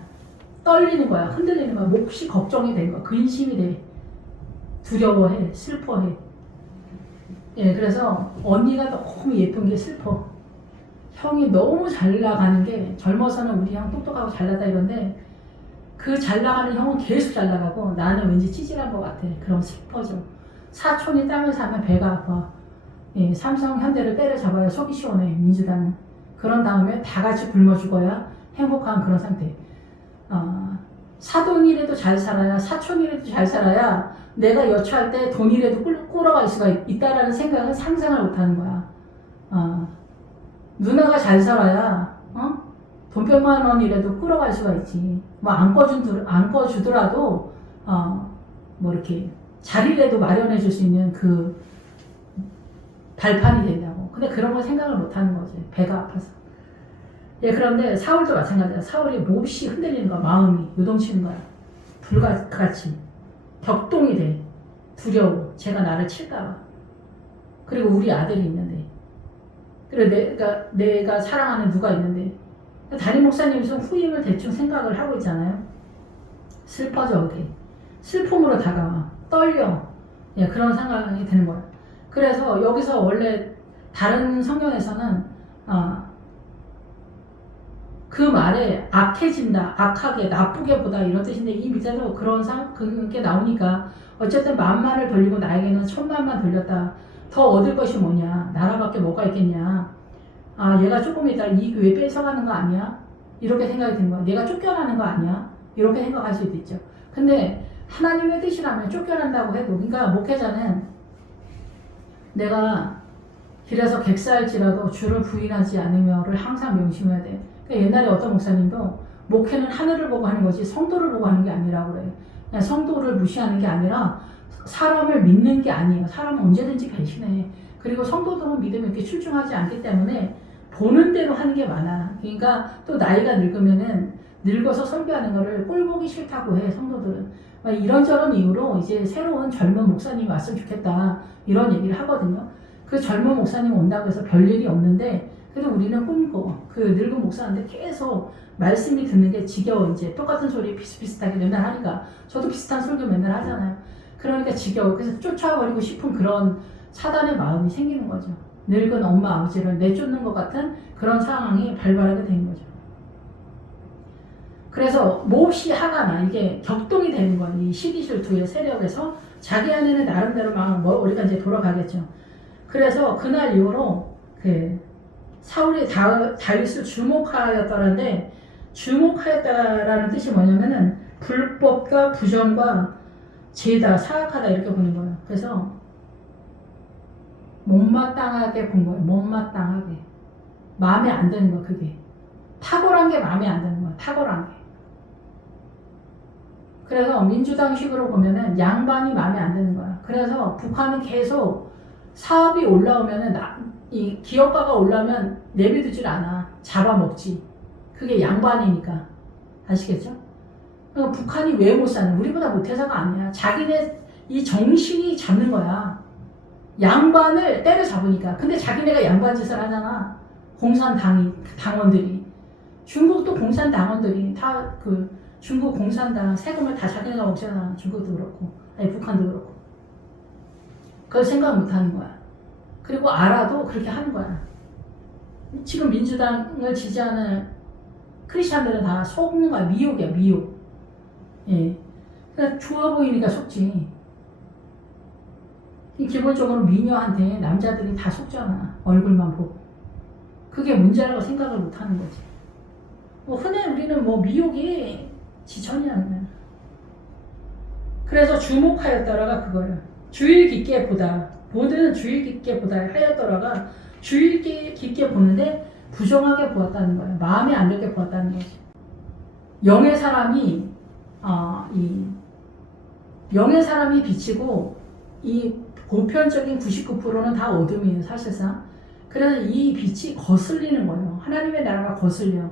떨리는 거야. 흔들리는 거야. 몹시 걱정이 되는 거야. 근심이 돼. 두려워해. 슬퍼해. 예, 그래서 언니가 너무 예쁜 게 슬퍼. 형이 너무 잘 나가는 게 젊어서는 우리 형 똑똑하고 잘 나다 이런데 그 잘 나가는 형은 계속 잘 나가고 나는 왠지 찌질한 것 같아. 그럼 슬퍼져. 사촌이 땅을 사면 배가 아파. 예, 삼성 현대를 때려잡아야 속이 시원해. 민주당은. 그런 다음에 다 같이 굶어 죽어야 행복한 그런 상태. 사돈이라도 잘 살아야 사촌이라도 잘 살아야 내가 여차할 때 돈이라도 꿇어갈 수가 있다라는 생각은 상상을 못하는 거야. 누나가 잘 살아야 돈 100만 원이라도 꿇어갈 수가 있지. 뭐 안꿔주더라도 뭐 이렇게 자리라도 마련해 줄 수 있는 그 발판이 된다고. 근데 그런 걸 생각을 못하는 거지. 배가 아파서. 예, 그런데 사울도 마찬가지야. 사울이 몹시 흔들리는 거야. 마음이 요동치는 거야. 불같이 격동이 돼. 두려워. 제가 나를 칠까봐. 그리고 우리 아들이 있는데, 그리고 내가 사랑하는 누가 있는데, 담임 목사님이 좀 후임을 대충 생각을 하고 있잖아요. 슬퍼져. 그게 슬픔으로 다가와. 떨려. 예, 그런 생각이 드는 거야. 그래서 여기서 원래 다른 성경에서는 그 말에 악해진다, 악하게, 나쁘게 보다 이런 뜻인데 이 밑에도 그게 나오니까 어쨌든 만만을 돌리고 나에게는 천만만 돌렸다. 더 얻을 것이 뭐냐? 나라밖에 뭐가 있겠냐? 얘가 조금 있다 이 교회 뺏어가는 거 아니야? 이렇게 생각이 드는 거야. 내가 쫓겨나는 거 아니야? 이렇게 생각할 수도 있죠. 근데 하나님의 뜻이라면 쫓겨난다고 해도, 그러니까 목회자는 내가 길에서 객사할지라도 주를 부인하지 않으며를 항상 명심해야 돼. 그러니까 옛날에 어떤 목사님도 목회는 하늘을 보고 하는 거지 성도를 보고 하는 게 아니라고 그래. 그냥 성도를 무시하는 게 아니라 사람을 믿는 게 아니에요. 사람은 언제든지 배신해. 그리고 성도들은 믿음에 이렇게 출중하지 않기 때문에 보는 대로 하는 게 많아. 그러니까 또 나이가 늙으면은 늙어서 설교하는 거를 꼴보기 싫다고 해, 성도들은. 이런저런 이유로 이제 새로운 젊은 목사님이 왔으면 좋겠다, 이런 얘기를 하거든요. 그 젊은 목사님 온다고 해서 별일이 없는데, 그래도 우리는 꿈꿔. 그 늙은 목사한테 계속 말씀이 듣는 게 지겨워. 이제 똑같은 소리 비슷비슷하게 맨날 하니까. 저도 비슷한 설교 맨날 하잖아요. 그러니까 지겨워. 그래서 쫓아버리고 싶은 그런 사단의 마음이 생기는 거죠. 늙은 엄마 아버지를 내쫓는 것 같은 그런 상황이 발발하게 된 거죠. 그래서 몹시 화가 나. 이게 격동이 되는 거예요. 이 12질투의 세력에서 자기 안에는 나름대로 막 우리가 이제 돌아가겠죠. 그래서 그날 이후로 사울이 다윗을 주목하였다는데, 주목하였다라는 뜻이 뭐냐면은 불법과 부정과 죄다, 사악하다, 이렇게 보는 거예요. 그래서 못마땅하게 본 거예요. 못마땅하게. 마음에 안 드는 거, 그게. 탁월한 게 마음에 안 드는 거야. 탁월한 게. 그래서 민주당식으로 보면은 양반이 마음에 안 드는 거야. 그래서 북한은 계속 사업이 올라오면은 이 기업가가 올라오면 내비두질 않아. 잡아먹지. 그게 양반이니까. 아시겠죠? 그러니까 북한이 왜 못 사는? 우리보다 못해서가 아니야. 자기네 이 정신이 잡는 거야. 양반을 때려잡으니까. 근데 자기네가 양반 짓을 하잖아. 당원들이. 중국도 공산당원들이 다 중국 공산당 세금을 다 자기네가 먹잖아. 중국도 그렇고, 아니 북한도 그렇고. 그걸 생각 못 하는 거야. 그리고 알아도 그렇게 하는 거야. 지금 민주당을 지지하는 크리스찬들은 다 속는 거야. 미혹이야, 미혹. 예. 그러니까 좋아 보이니까 속지. 기본적으로 미녀한테 남자들이 다 속잖아. 얼굴만 보고. 그게 문제라고 생각을 못 하는 거지. 흔히 우리는 미혹이 지천이야, 그냥. 그래서 주목하였더라가 그거예요. 주일 깊게 보다. 모든 주일 깊게 보다 하였더라가 주일 깊게 보는데 부정하게 보았다는 거예요. 마음에 안 들게 보았다는 거지. 영의 사람이 영의 사람이 빛이고 이 보편적인 99%는 다 어둠이에요, 사실상. 그래서 이 빛이 거슬리는 거예요. 하나님의 나라가 거슬려.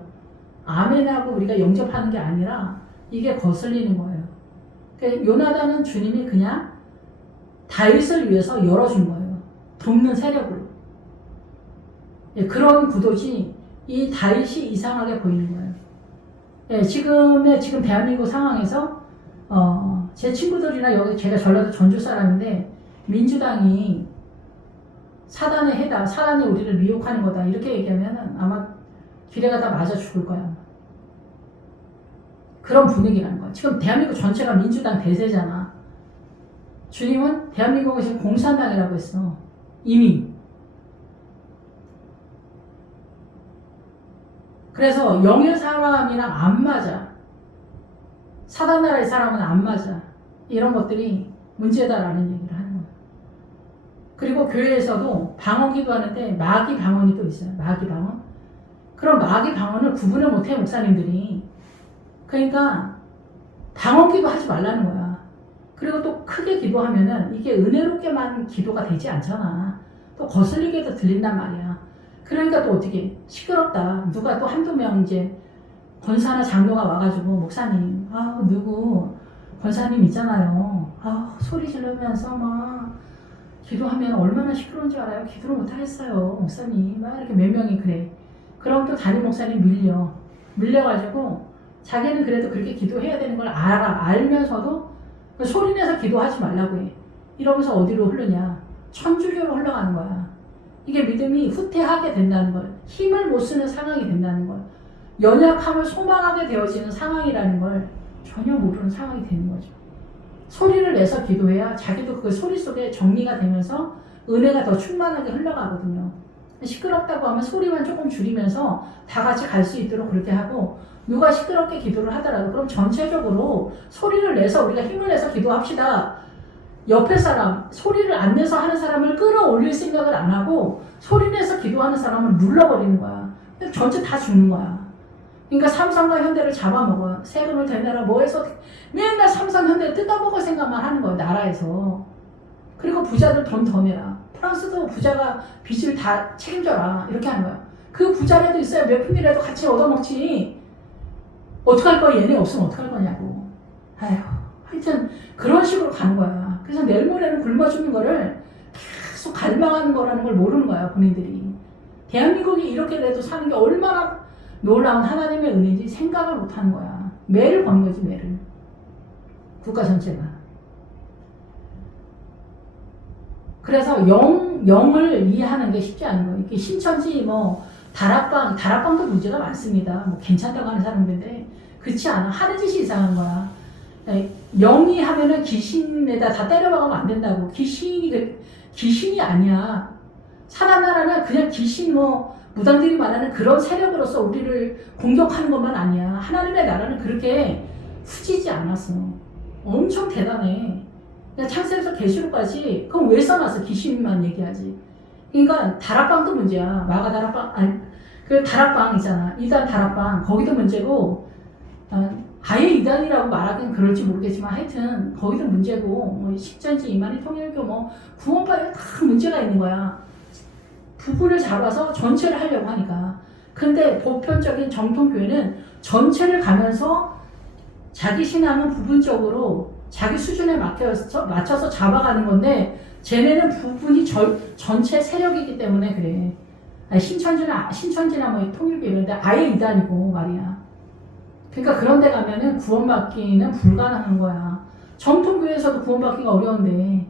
아멘하고 우리가 영접하는 게 아니라 이게 거슬리는 거예요. 그러니까 요나단은 주님이 그냥 다윗을 위해서 열어준 거예요. 돕는 세력으로. 예, 그런 구도지 이 다윗이 이상하게 보이는 거예요. 예, 지금 대한민국 상황에서 제 친구들이나 여기 제가 전라도 전주 사람인데 민주당이 사단의 해다, 사단이 우리를 미혹하는 거다 이렇게 얘기하면 아마 길에 가다 맞아 죽을 거야. 그런 분위기라는 거야. 지금 대한민국 전체가 민주당 대세잖아. 주님은 대한민국은 지금 공산당이라고 했어. 이미. 그래서 영의 사람이랑 안 맞아. 사단 나라의 사람은 안 맞아. 이런 것들이 문제다라는 얘기를 하는 거예요. 그리고 교회에서도 방언기도 하는데 마귀 방언이 또 있어요. 마귀 방언. 그럼 마귀 방언을 구분을 못해, 목사님들이. 그러니까 방언기도 하지 말라는 거야. 그리고 또 크게 기도하면은 이게 은혜롭게만 기도가 되지 않잖아. 또 거슬리게도 들린단 말이야. 그러니까 또 어떻게 시끄럽다. 누가 또 한두 명 이제 권사나 장로가 와가지고 목사님, 누구 권사님 있잖아요. 소리 지르면서 막 기도하면 얼마나 시끄러운지 알아요? 기도를 못하겠어요, 목사님. 막 이렇게 몇 명이 그래. 그럼 또 담임 목사님 밀려가지고 자기는 그래도 그렇게 기도해야 되는 걸 알면서도 소리내서 기도하지 말라고 해. 이러면서 어디로 흐르냐? 천주교로 흘러가는 거야. 이게 믿음이 후퇴하게 된다는 걸, 힘을 못 쓰는 상황이 된다는 걸, 연약함을 소망하게 되어지는 상황이라는 걸 전혀 모르는 상황이 되는 거죠. 소리를 내서 기도해야 자기도 그 소리 속에 정리가 되면서 은혜가 더 충만하게 흘러가거든요. 시끄럽다고 하면 소리만 조금 줄이면서 다 같이 갈 수 있도록 그렇게 하고, 누가 시끄럽게 기도를 하더라도 그럼 전체적으로 소리를 내서 우리가 힘을 내서 기도합시다. 옆에 사람, 소리를 안 내서 하는 사람을 끌어올릴 생각을 안 하고 소리 내서 기도하는 사람을 눌러버리는 거야. 전체 다 죽는 거야. 그러니까 삼성과 현대를 잡아먹어요. 세금을 대내라 뭐 해서 맨날 삼성, 현대 뜯어먹을 생각만 하는 거예요, 나라에서. 그리고 부자들 돈 더 내라. 프랑스도 부자가 빚을 다 책임져라. 이렇게 하는 거야. 그 부자라도 있어야 몇 푼이라도 같이 얻어먹지. 어떡할 거야? 얘네 없으면 어떡할 거냐고. 아휴, 하여튼 그런 식으로 가는 거야. 그래서 내일 모레는 굶어 죽는 거를 계속 갈망하는 거라는 걸 모르는 거야, 본인들이. 대한민국이 이렇게 돼도 사는 게 얼마나 놀라운 하나님의 은혜인지 생각을 못 하는 거야. 매를 거는 거지, 매를. 국가 전체가. 그래서 영을 이해하는 게 쉽지 않은 거예요. 이게 신천지 다락방도 문제가 많습니다. 괜찮다고 하는 사람들인데 그렇지 않아. 하는 짓이 이상한 거야. 영이 하면은 귀신에다 다 때려박으면 안 된다고. 귀신이 아니야. 사단 나라는 그냥 귀신 무당들이 말하는 그런 세력으로서 우리를 공격하는 것만 아니야. 하나님의 나라는 그렇게 후지지 않았어. 엄청 대단해. 창세에서 계시록까지 그럼 왜 써놨어? 귀신만 얘기하지. 그러니까 다락방도 문제야. 마가 다락방 그 다락방이잖아. 이단 다락방 거기도 문제고 아예 이단이라고 말하기는 그럴지 모르겠지만 하여튼 거기도 문제고 식전지 이만희 통일교 구원파에 다 문제가 있는 거야. 부분을 잡아서 전체를 하려고 하니까. 근데 보편적인 정통교회는 전체를 가면서 자기 신앙은 부분적으로 자기 수준에 맞춰서 잡아가는 건데 쟤네는 부분이 전체 세력이기 때문에 그래. 신천지나 통일교 이런데 아예 이단이고 말이야. 그러니까 그런 데 가면은 구원받기는 불가능한 거야. 정통교회에서도 구원받기가 어려운데.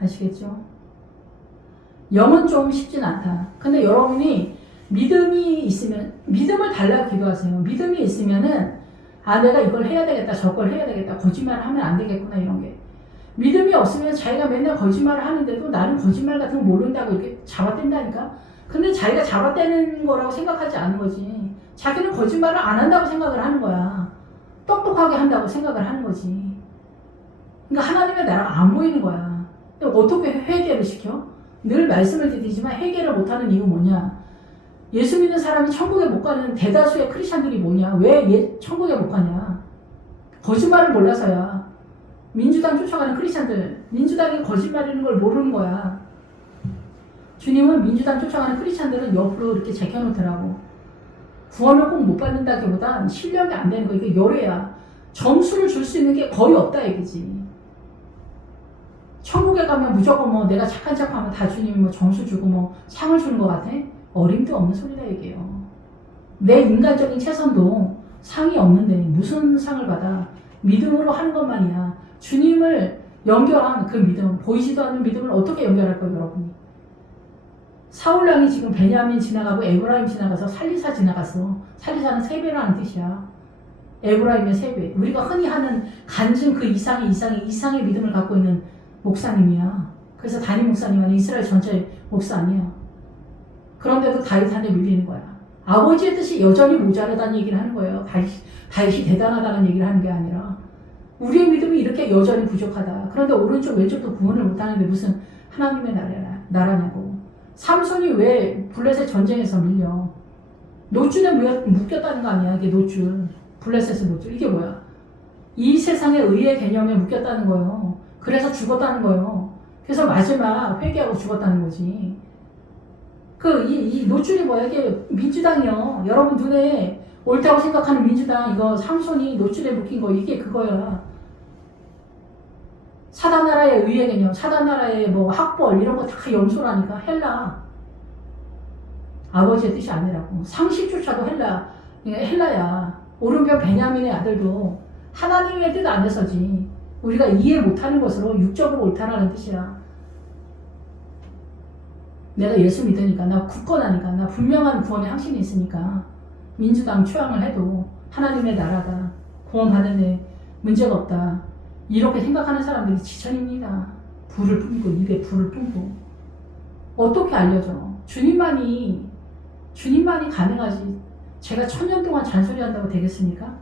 아시겠죠? 영은 좀 쉽진 않다. 근데 여러분이 믿음이 있으면, 믿음을 달라고 기도하세요. 믿음이 있으면은, 내가 이걸 해야 되겠다, 저걸 해야 되겠다, 거짓말을 하면 안 되겠구나, 이런 게. 믿음이 없으면 자기가 맨날 거짓말을 하는데도 나는 거짓말 같은 거 모른다고 이렇게 잡아댄다니까? 근데 자기가 잡아떼는 거라고 생각하지 않은 거지. 자기는 거짓말을 안 한다고 생각을 하는 거야. 똑똑하게 한다고 생각을 하는 거지. 그러니까 하나님의 나라가 안 보이는 거야. 어떻게 회개를 시켜? 늘 말씀을 드리지만 회개를 못하는 이유 뭐냐? 예수 믿는 사람이 천국에 못 가는 대다수의 크리스찬들이 뭐냐? 왜 천국에 못 가냐? 거짓말을 몰라서야. 민주당 쫓아가는 크리스찬들, 민주당이 거짓말이라는 걸 모르는 거야. 주님은 민주당 쫓아가는 크리스찬들은 옆으로 이렇게 제껴놓더라고. 구원을 꼭 못 받는다기보다 실력이 안 되는 거. 이게 열애야. 점수를 줄 수 있는 게 거의 없다 얘기지. 천국에 가면 무조건 내가 착한 척하면 다 주님이 점수 주고 상을 주는 것 같아? 어림도 없는 소리다 얘기해요. 내 인간적인 최선도 상이 없는데 무슨 상을 받아? 믿음으로 하는 것만이야. 주님을 연결한 그 믿음, 보이지도 않는 믿음을 어떻게 연결할 거예요, 여러분이? 사울왕이 지금 베냐민 지나가고 에브라임 지나가서 살리사 지나갔어. 살리사는 3배라는 뜻이야. 에브라임의 3배. 우리가 흔히 하는 간증 그 이상의 믿음을 갖고 있는 목사님이야. 그래서 담임 목사님 아니야. 이스라엘 전체 목사 아니야. 그런데도 다윗한테 밀리는 거야. 아버지의 뜻이 여전히 모자라다는 얘기를 하는 거예요. 다윗이 대단하다는 얘기를 하는 게 아니라 우리의 믿음이 이렇게 여전히 부족하다. 그런데 오른쪽 왼쪽도 구원을 못하는데 무슨 하나님의 나라냐고. 삼손이 왜 블레셋 전쟁에서 밀려? 노줄에 묶였다는 거 아니야. 이게 노줄. 블레셋의 노줄. 이게 뭐야? 이 세상의 의의 개념에 묶였다는 거예요. 그래서 죽었다는 거예요. 그래서 마지막 회개하고 죽었다는 거지. 이 노출이 뭐야? 이게 민주당이요. 여러분 눈에 옳다고 생각하는 민주당, 이거 삼손이 노출에 묶인 거, 이게 그거야. 사단나라의 의의 개념, 사단나라의 학벌, 이런 거 다 염소라니까. 헬라. 아버지의 뜻이 아니라고. 상식조차도 헬라야. 오른편 베냐민의 아들도 하나님의 뜻 안에서지. 우리가 이해 못하는 것으로 육적으로 옳다라는 뜻이야. 내가 예수 믿으니까, 나 굳건하니까, 나 분명한 구원의 확신이 있으니까 민주당 추앙을 해도 하나님의 나라다, 구원받는데 문제가 없다, 이렇게 생각하는 사람들이 지천입니다. 불을 뿜고, 입에 불을 뿜고. 어떻게 알려줘? 주님만이 가능하지. 제가 1000년 동안 잔소리한다고 되겠습니까?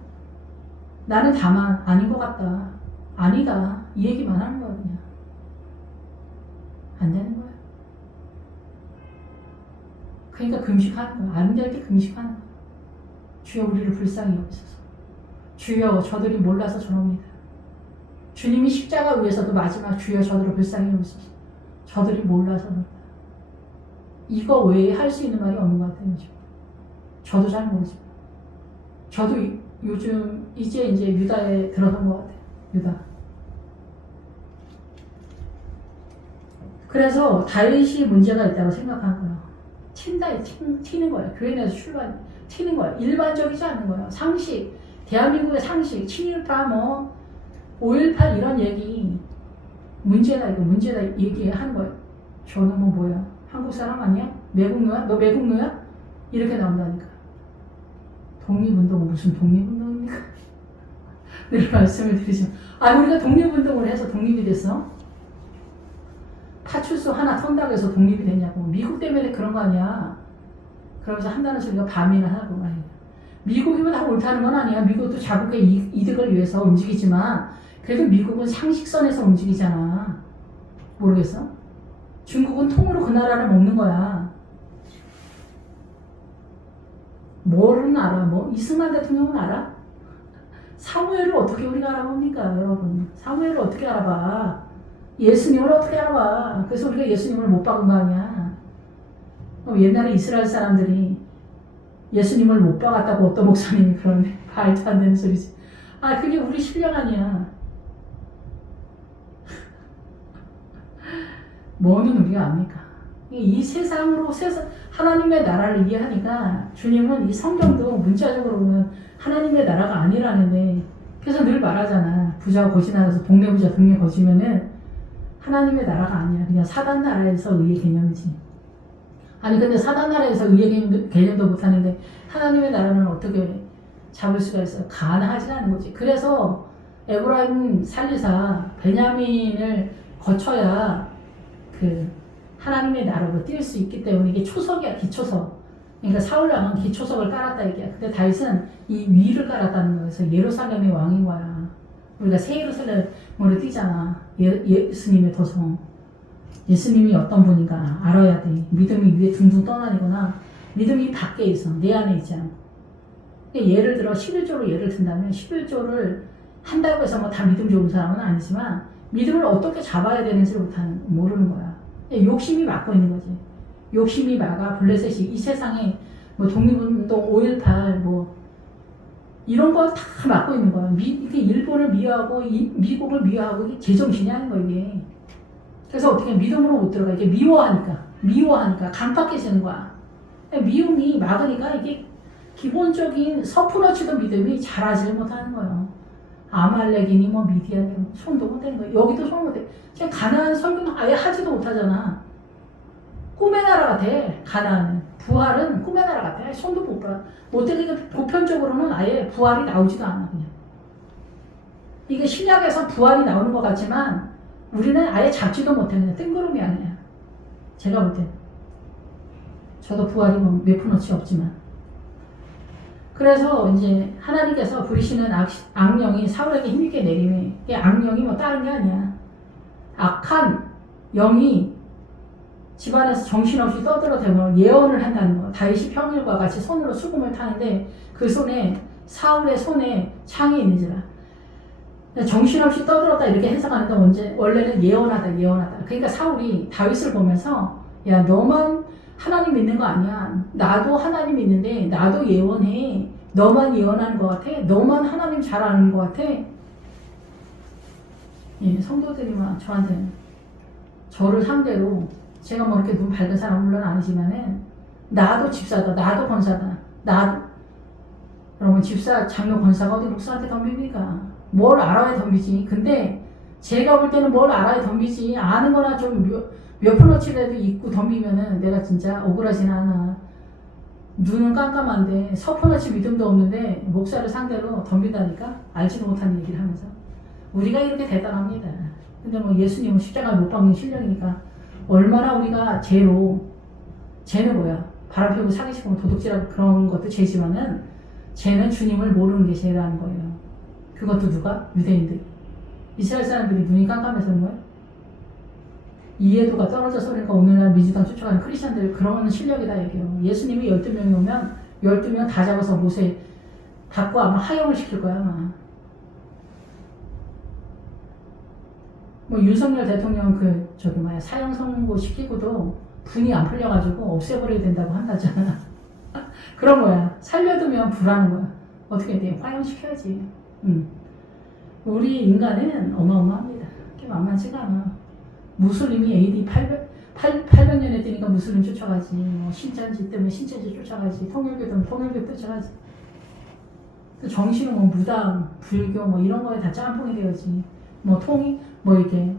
나는 다만 아닌 것 같다, 아니다, 이 얘기만 하는 거야. 그냥 안 되는 거야. 그러니까 금식하는 거야. 안 될 때 금식하는 거야. 주여 우리를 불쌍히 여기소서. 주여 저들이 몰라서 저럽니다. 주님이 십자가 위에서도 마지막 주여 저들을 불쌍히 여기소서. 저들이 몰라서 저럽니다. 이거 외에 할 수 있는 말이 없는 것 같아요. 저도 잘 모르지만. 저도 요즘 이제 유다에 들어선 것 같아요. 유다. 그래서 다윗이 문제가 있다고 생각한 거예요. 튀는 거예요. 교회 내에서 튀는 거예요. 일반적이지 않은 거예요. 상식, 대한민국의 상식, 친일파 5.18 이런 얘기 문제다 얘기하는 거예요. 저는 뭐야? 한국 사람 아니야? 매국노야? 너 매국노야? 이렇게 나온다니까. 독립운동은 무슨 독립운동입니까? 늘 말씀을 드리죠. 우리가 독립운동을 해서 독립이 됐어? 파출소 하나 턴다고 해서 독립이 됐냐고. 미국 때문에 그런 거 아니야. 그러면서 한다는 소리가 밤이나 하고 말이야. 미국이면 다 옳다는 건 아니야. 미국도 자국의 이득을 위해서 움직이지만 그래도 미국은 상식선에서 움직이잖아. 모르겠어? 중국은 통으로 그 나라를 먹는 거야. 뭐는 알아? 이승만 대통령은 알아? 사무엘을 어떻게 우리가 알아봅니까, 여러분? 사무엘을 어떻게 알아봐? 예수님을 어떻게 알아봐? 그래서 우리가 예수님을 못 박은 거 아니야. 옛날에 이스라엘 사람들이 예수님을 못 박았다고 어떤 목사님이 그러네. 말도 안 되는 소리지. 그게 우리 실력 아니야. 뭐는 우리가 압니까? 이 세상으로 하나님의 나라를 이해하니까 주님은 이 성경도 문자적으로 보면 하나님의 나라가 아니라는데, 그래서 늘 말하잖아. 부자가 거지 나라에서 동네 부자 동네 거지면은 하나님의 나라가 아니야. 그냥 사단 나라에서 의의 개념이지. 근데 사단 나라에서 의의 개념도 못하는데 하나님의 나라는 어떻게 잡을 수가 있어요? 가능하지 않은 거지. 그래서 에브라임 살리사 베냐민을 거쳐야 하나님의 나라로 뛸 수 있기 때문에 이게 초석이야, 기초석. 그러니까 사울왕은 기초석을 깔았다 얘기야. 근데 다윗은 이 위를 깔았다는 거예요. 그래서 예루살렘의 왕인 거야. 우리가 새 예루살렘으로 뛰잖아. 예수님의 도성. 예수님이 어떤 분인가 알아야 돼. 믿음이 위에 둥둥 떠다니거나 믿음이 밖에 있어. 내 안에 있지 않고. 예를 들어 11조로 예를 든다면 11조를 한다고 해서 다 믿음 좋은 사람은 아니지만 믿음을 어떻게 잡아야 되는지를 모르는 거야. 욕심이 막고 있는 거지. 욕심이 막아 블레셋이 이 세상에 독립운동 5.18 이런 거 다 막고 있는 거야. 이게 일본을 미워하고 미국을 미워하고 이게 제정신이 아닌 거야 이게. 그래서 어떻게 믿음으로 못 들어가. 이게 미워하니까 강팍해지는 거야. 미움이 막으니까 이게 기본적인 서프너치던 믿음이 자라지를 못하는 거예요. 아말렉이니 미디안이 손도 못 대는 거예요. 여기도 손 못 대. 그냥 가나안 설교는 아예 하지도 못하잖아. 꿈의 나라 같아. 가나안은. 부활은 꿈의 나라 같아. 손도 못 봐. 못되니까 보편적으로는 아예 부활이 나오지도 않아 그냥. 이게 신약에서 부활이 나오는 것 같지만 우리는 아예 잡지도 못해. 그냥 뜬구름이 아니야. 제가 볼 때. 저도 부활이 몇 푼어치 없지만. 그래서 이제 하나님께서 부리시는 악령이 사울에게 힘있게 내리매, 이게 악령이 다른 게 아니야. 악한 영이 집안에서 정신없이 떠들어대면 예언을 한다는 거. 다윗이 평일과 같이 손으로 수금을 타는데 그 손에 사울의 손에 창이 있는지라. 정신없이 떠들었다 이렇게 해석하는데 원래는 예언하다. 그러니까 사울이 다윗을 보면서 야 너만 하나님 믿는 거 아니야. 나도 하나님 믿는데 나도 예언해. 너만 예언하는 것 같아. 너만 하나님 잘 아는 것 같아. 성도들이 저한테는 저를 상대로 제가 이렇게 눈 밝은 사람 물론 아니지만은 나도 집사다. 나도 권사다. 그러면 집사, 장로, 권사가 어디 목사한테 덤빕니까? 뭘 알아야 덤비지. 근데 제가 볼 때는 뭘 알아야 덤비지. 아는 거나 좀 몇 프로치라도 있고 덤비면은 내가 진짜 억울하진 않아. 눈은 깜깜한데 서퍼너치 믿음도 없는데 목사를 상대로 덤빈다니까? 알지도 못하는 얘기를 하면서. 우리가 이렇게 대단합니다. 근데 예수님은 십자가에 못 박는 실력이니까 얼마나 우리가 죄는 뭐야? 바람 피우고 사기치고 도둑질하고 그런 것도 죄지만은 죄는 주님을 모르는 게 죄라는 거예요. 그것도 누가? 유대인들. 이스라엘 사람들이 눈이 깜깜해서 그런 거예요? 이해도가 떨어져서 그러니까 오늘날 민주당 쫓아가는 크리스천들 그런 실력이다 얘기해요. 예수님이 12명이 오면 12명 다 잡아서 못에 받고 아마 하역을 시킬 거야 아마. 윤석열 대통령 사형 선고 시키고도 분이 안 풀려가지고 없애버려야 된다고 한다잖아. 그런 거야. 살려두면 불하는 거야. 어떻게 해야 돼? 화형시켜야지. 우리 인간은 어마어마합니다. 그게 만만치가 않아. 무슬림이 AD 800년에 뜨니까 무슬림 쫓아가지. 뭐 신천지 때문에 신천지 쫓아가지. 통일교 때문에 통일교 쫓아가지. 그 정신은 뭐 무당, 불교 뭐 이런 거에 다 짬뽕이 되어지. 뭐 뭐 이렇게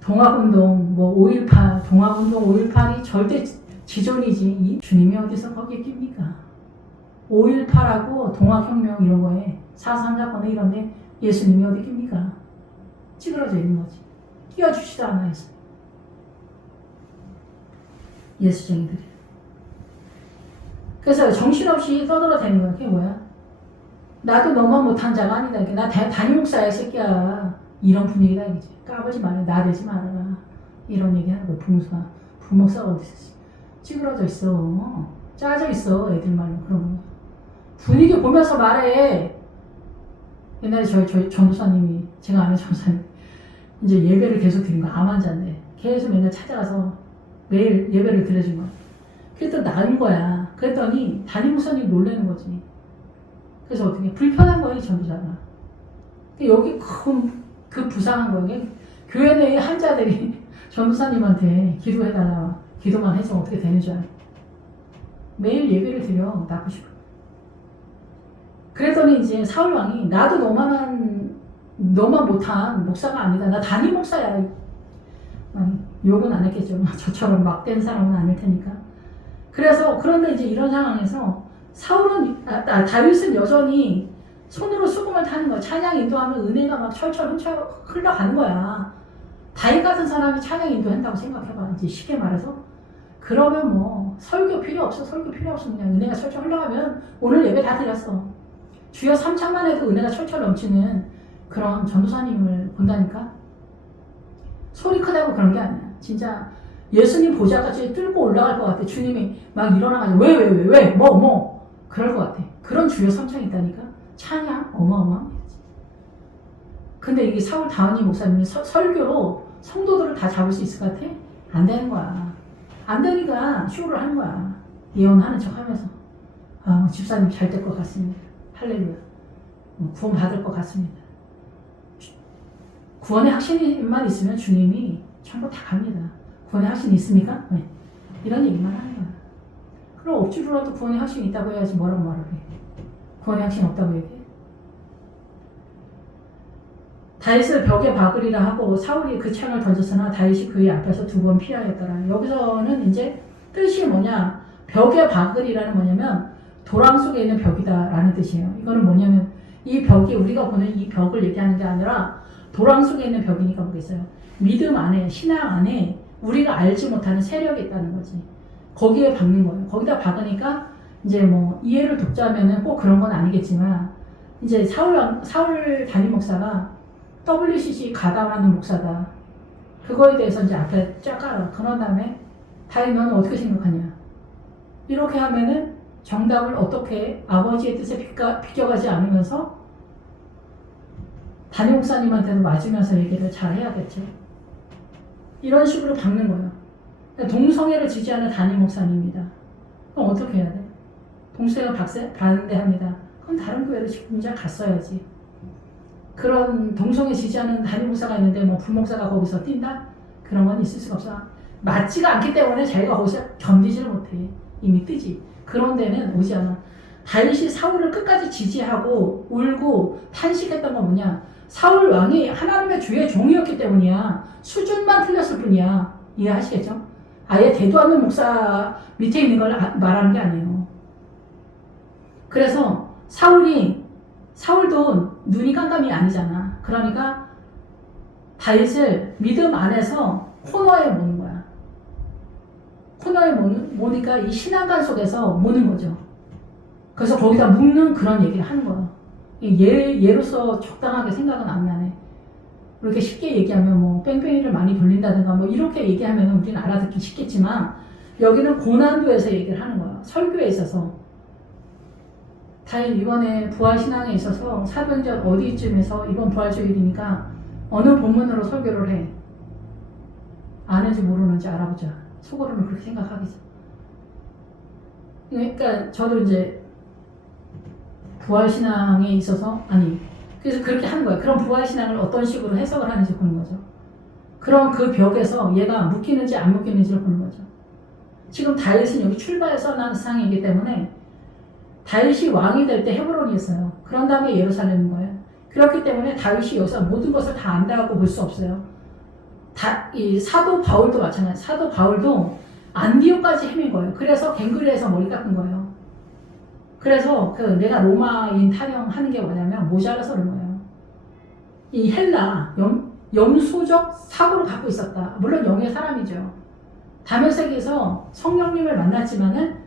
동학운동, 뭐 5.18, 동학운동 5.18이 절대 지존이지. 이 주님이 어디서 거기에 낍니까? 5.18하고 동학혁명 이런 거에 4.3 사건에 이런데 예수님이 어디 낍니까? 찌그러져 있는 거지. 끼워주지도 않아 해서. 예수쟁이들이. 그래서 정신없이 떠들어대는 거야. 그게 뭐야? 나도 너만 못한 자가 아니다. 나 담임 목사야, 새끼야. 이런 분위기다, 이제. 까불지 말아. 나대지 말아라. 이런 얘기 하는 거야, 부목사가. 부목사가 어디 있어? 찌그러져 있어. 짜져 있어, 애들 말로. 그런 거. 분위기 보면서 말해. 옛날에 저희 전도사님이, 제가 아는 전도사님, 이제 예배를 계속 드린 거야. 암 환자인데. 계속 맨날 찾아가서 매일 예배를 드려준 거야. 그랬더니 나은 거야. 그랬더니 담임 목사님 놀라는 거지. 그래서 어떻게 불편한 거야, 이 전도자가. 여기 그 부상한 거야. 교회 내의 환자들이 전도사님한테 기도해달라. 기도만 해서 어떻게 되는 줄 알아. 매일 예배를 드려. 낳고 싶어. 그랬더니 이제 사울왕이 나도 너만 못한 목사가 아니다. 나 담임 목사야. 아니, 욕은 안 했겠죠. 저처럼 막된 사람은 아닐 테니까. 그런데 이제 이런 상황에서 다윗은 여전히 손으로 수금을 타는 거야. 찬양 인도하면 은혜가 막 철철 흘러가는 거야. 다윗 같은 사람이 찬양 인도한다고 생각해봐. 이제 쉽게 말해서. 그러면 뭐 설교 필요 없어. 그냥 은혜가 철철 흘러가면 오늘 예배 다 드렸어. 주여 3창만 해도 은혜가 철철 넘치는 그런 전도사님을 본다니까. 소리 크다고 그런 게 아니야. 진짜 예수님 보좌까지 뚫고 올라갈 것 같아. 주님이 막 일어나가지고 왜 뭐 그럴 것 같아. 그런 주여 3창이 있다니까. 찬양 어마어마합니다. 근데 이게 사울 다은이 목사님이 설교로 성도들을 다 잡을 수 있을 것 같아? 안 되는 거야. 안 되니까 쇼를 하는 거야. 예언하는 척 하면서. 집사님 잘 될 것 같습니다. 할렐루야. 구원 받을 것 같습니다. 구원의 확신만 있으면 주님이 천국 다 갑니다. 구원의 확신이 있습니까? 네. 이런 얘기만 하는 거야. 그럼 억지로라도 구원의 확신이 있다고 해야지 뭐라고 말을 해. 구원의 확신 없다고 얘기해. 다윗을 벽에 박으리라 하고 사울이 그 창을 던졌으나 다윗이 그의 앞에서 2번 피하였더라. 여기서는 이제 뜻이 뭐냐, 벽에 박으리라는 뭐냐면 도랑 속에 있는 벽이다라는 뜻이에요. 이거는 뭐냐면 이 벽이 우리가 보는 이 벽을 얘기하는 게 아니라 도랑 속에 있는 벽이니까 뭐겠어요. 믿음 안에, 신앙 안에 우리가 알지 못하는 세력이 있다는 거지. 거기에 박는 거예요. 거기다 박으니까 이제 뭐 이해를 돕자면은 꼭 그런 건 아니겠지만 이제 사울 담임 목사가 WCC 가담하는 목사다. 그거에 대해서 이제 앞에 쫙 깔아. 그런 다음에 다윗 너는 어떻게 생각하냐. 이렇게 하면은 정답을 어떻게 아버지의 뜻에 비껴가지 않으면서 담임 목사님한테도 맞으면서 얘기를 잘 해야겠죠. 이런 식으로 박는 거예요. 동성애를 지지하는 담임 목사님입니다. 그럼 어떻게 해야 돼? 동성애가 반대합니다. 그럼 다른 교회로 진짜 갔어야지. 그런 동성애 지지하는 담임 목사가 있는데 뭐 부목사가 거기서 뛴다? 그런 건 있을 수가 없어. 맞지가 않기 때문에 자기가 거기서 견디지를 못해. 이미 뜨지. 그런 데는 오지 않아. 다윗이 사울을 끝까지 지지하고 울고 탄식했던 건 뭐냐? 사울 왕이 하나님의 주의 종이었기 때문이야. 수준만 틀렸을 뿐이야. 이해하시겠죠? 아예 대도 않는 목사 밑에 있는 걸 말하는 게 아니에요. 그래서 사울도 눈이 깜깜이 아니잖아. 그러니까 다윗을 믿음 안에서 코너에 모는 거야. 코너에 모니까 이 신앙관 속에서 모는 거죠. 그래서 거기다 묶는 그런 얘기를 하는 거야. 예로서 적당하게 생각은 안 나네. 이렇게 쉽게 얘기하면 뭐 뺑뺑이를 많이 돌린다든가 뭐 이렇게 얘기하면 우리는 알아듣기 쉽겠지만 여기는 고난도에서 얘기를 하는 거야. 설교에 있어서. 다윗 이번에 부활신앙에 있어서 사도행전 어디쯤에서 이번 부활주일이니까 어느 본문으로 설교를 해. 아는지 모르는지 알아보자. 속으로는 그렇게 생각하겠죠. 그러니까 저도 이제 부활신앙에 있어서 그래서 그렇게 하는 거예요. 그런 부활신앙을 어떤 식으로 해석을 하는지 보는 거죠. 그럼 그 벽에서 얘가 묶이는지 안 묶이는지를 보는 거죠. 지금 다윗은 여기 출발에 써난 상이기 때문에 다윗이 왕이 될 때 헤브론이었어요. 그런 다음에 예루살렘인 거예요. 그렇기 때문에 다윗이 여기서 모든 것을 다 안다고 볼 수 없어요. 이 사도 바울도 마찬가지예요. 사도 바울도 안디옥까지 헤맨 거예요. 그래서 갱그리에서 머리 깎은 거예요. 그래서 내가 로마인 타령하는 게 뭐냐면 모자라서 그런 거예요. 이 헬라 염소적 사고를 갖고 있었다. 물론 영의 사람이죠. 다메섹에서 성령님을 만났지만은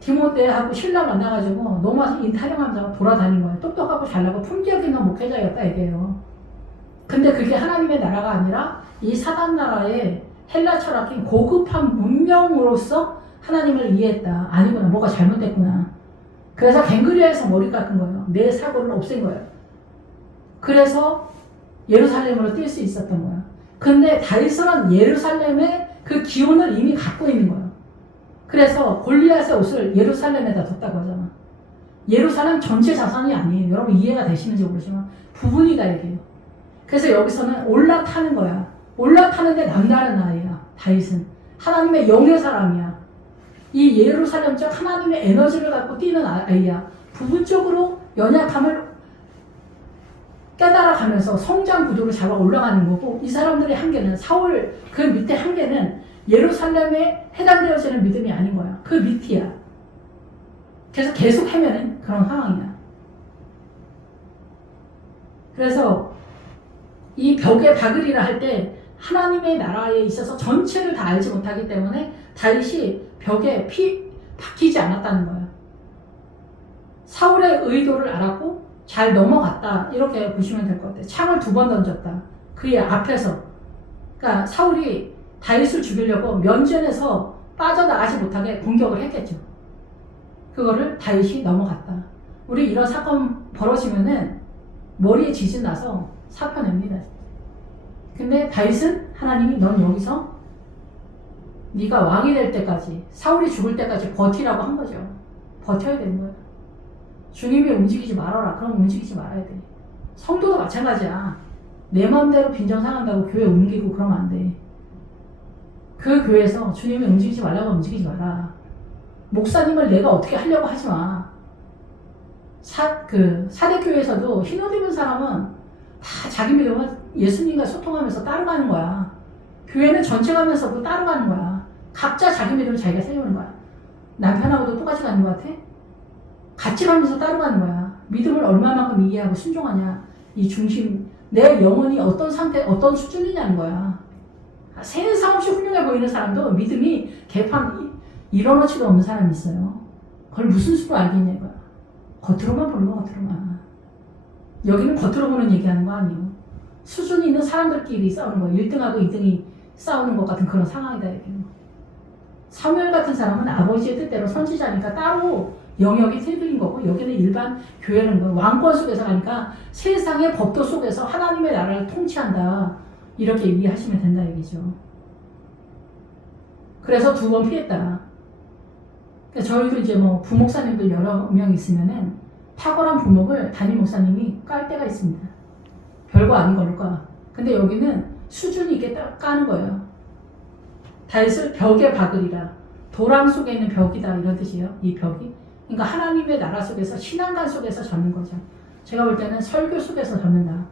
디모데하고 신라 만나가지고 로마인 타령하면서 돌아다닌 거예요. 똑똑하고 잘나고 품격 있는 목회자였다 얘기해요. 근데 그게 하나님의 나라가 아니라 이 사단 나라의 헬라 철학인 고급한 문명으로서 하나님을 이해했다. 아니구나. 뭐가 잘못됐구나. 그래서 갱그리아에서 머리 깎은 거예요. 내 사고를 없앤 거예요. 그래서 예루살렘으로 뛸 수 있었던 거예요. 근데 다윗은 예루살렘의 그 기운을 이미 갖고 있는 거예요. 그래서 골리앗의 옷을 예루살렘에다 뒀다고 하잖아. 예루살렘 전체 자산이 아니에요. 여러분 이해가 되시는지 모르지만 부분이다 얘기해요. 그래서 여기서는 올라타는 거야. 올라타는데 남다른 아이야. 다윗은 하나님의 영의 사람이야. 이 예루살렘적 하나님의 에너지를 갖고 뛰는 아이야. 부분적으로 연약함을 깨달아가면서 성장 구조를 잡아 올라가는 거고, 이 사람들의 한계는 사울 그 밑에 한계는 예루살렘에 해당되어지는 믿음이 아닌 거야. 그 밑이야. 그래서 계속 헤매는 그런 상황이야. 그래서 이 벽에 박으리라 할 때 하나님의 나라에 있어서 전체를 다 알지 못하기 때문에 다윗이 벽에 박히지 않았다는 거예요. 사울의 의도를 알았고 잘 넘어갔다 이렇게 보시면 될 것 같아요. 창을 2번 던졌다. 그의 앞에서. 그러니까 사울이 다윗을 죽이려고 면전에서 빠져나가지 못하게 공격을 했겠죠. 그거를 다윗이 넘어갔다. 우리 이런 사건 벌어지면은 머리에 지진 나서 사표 냅니다. 근데 다윗은 하나님이 넌 여기서 네가 왕이 될 때까지, 사울이 죽을 때까지 버티라고 한 거죠. 버텨야 되는 거예요. 주님이 움직이지 말아라. 그럼 움직이지 말아야 돼. 성도도 마찬가지야. 내 마음대로 빈정상한다고 교회 옮기고 그러면 안 돼. 그 교회에서 주님이 움직이지 말라고 움직이지 마라. 목사님을 내가 어떻게 하려고 하지 마. 사대교회에서도 흰 옷 입은 사람은 다 자기 믿음은 예수님과 소통하면서 따라가는 거야. 교회는 전체 가면서도 따라가는 거야. 각자 자기 믿음을 자기가 세우는 거야. 남편하고도 똑같이 가는 것 같아? 같이 가면서 따라가는 거야. 믿음을 얼마만큼 이해하고 순종하냐. 이 중심, 내 영혼이 어떤 상태, 어떤 수준이냐는 거야. 세상 없이 훌륭해 보이는 사람도 믿음이 개판 일어나지도 없는 사람이 있어요. 그걸 무슨 수로 알겠냐 이거야. 겉으로만 보는 거, 겉으로만. 여기는 겉으로 보는 얘기하는 거 아니에요. 수준이 있는 사람들끼리 싸우는 거예요. 1등하고 2등이 싸우는 것 같은 그런 상황이다 얘기해요. 사무엘 같은 사람은 아버지의 뜻대로 선지자니까 따로 영역이 틀린 거고, 여기는 일반 교회는 거 왕권 속에서 가니까 세상의 법도 속에서 하나님의 나라를 통치한다. 이렇게 이해하시면 된다 얘기죠. 그래서 2번 피했다. 저희도 이제 부목사님들 여러 명 있으면은 탁월한 부목을 담임 목사님이 깔 때가 있습니다. 별거 아닌 걸로 까. 근데 여기는 수준이 있게 딱 까는 거예요. 다윗을 벽에 박으리라. 도랑 속에 있는 벽이다 이런 뜻이에요. 이 벽이. 그러니까 하나님의 나라 속에서, 신앙관 속에서 잡는 거죠. 제가 볼 때는 설교 속에서 잡는다.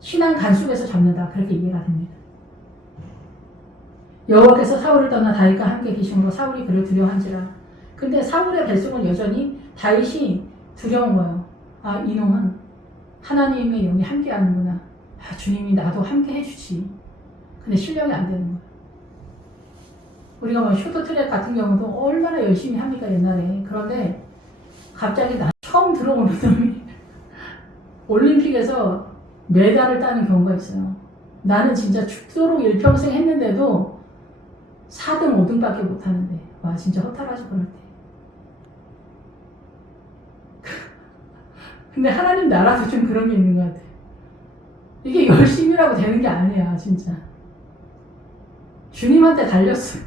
신앙관 속에서 잡는다. 그렇게 이해가 됩니다. 여호와께서 사울을 떠나 다윗과 함께 계심으로 사울이 그를 두려워한지라. 근데 사울의 뱃속은 여전히 다윗이 두려운 거예요. 이놈은 하나님의 영이 함께 하는구나. 주님이 나도 함께 해주지. 근데 실력이 안 되는 거예요. 우리가 쇼트트랙 같은 경우도 얼마나 열심히 합니까 옛날에. 그런데 갑자기 처음 들어오는 놈이 올림픽에서 메달을 따는 경우가 있어요. 나는 진짜 죽도록 일평생 했는데도 4등, 5등밖에 못하는데 와 진짜 허탈하지 그럴 때. 근데 하나님 나라도 좀 그런 게 있는 것 같아. 이게 열심이라고 되는 게 아니야 진짜. 주님한테 달렸어.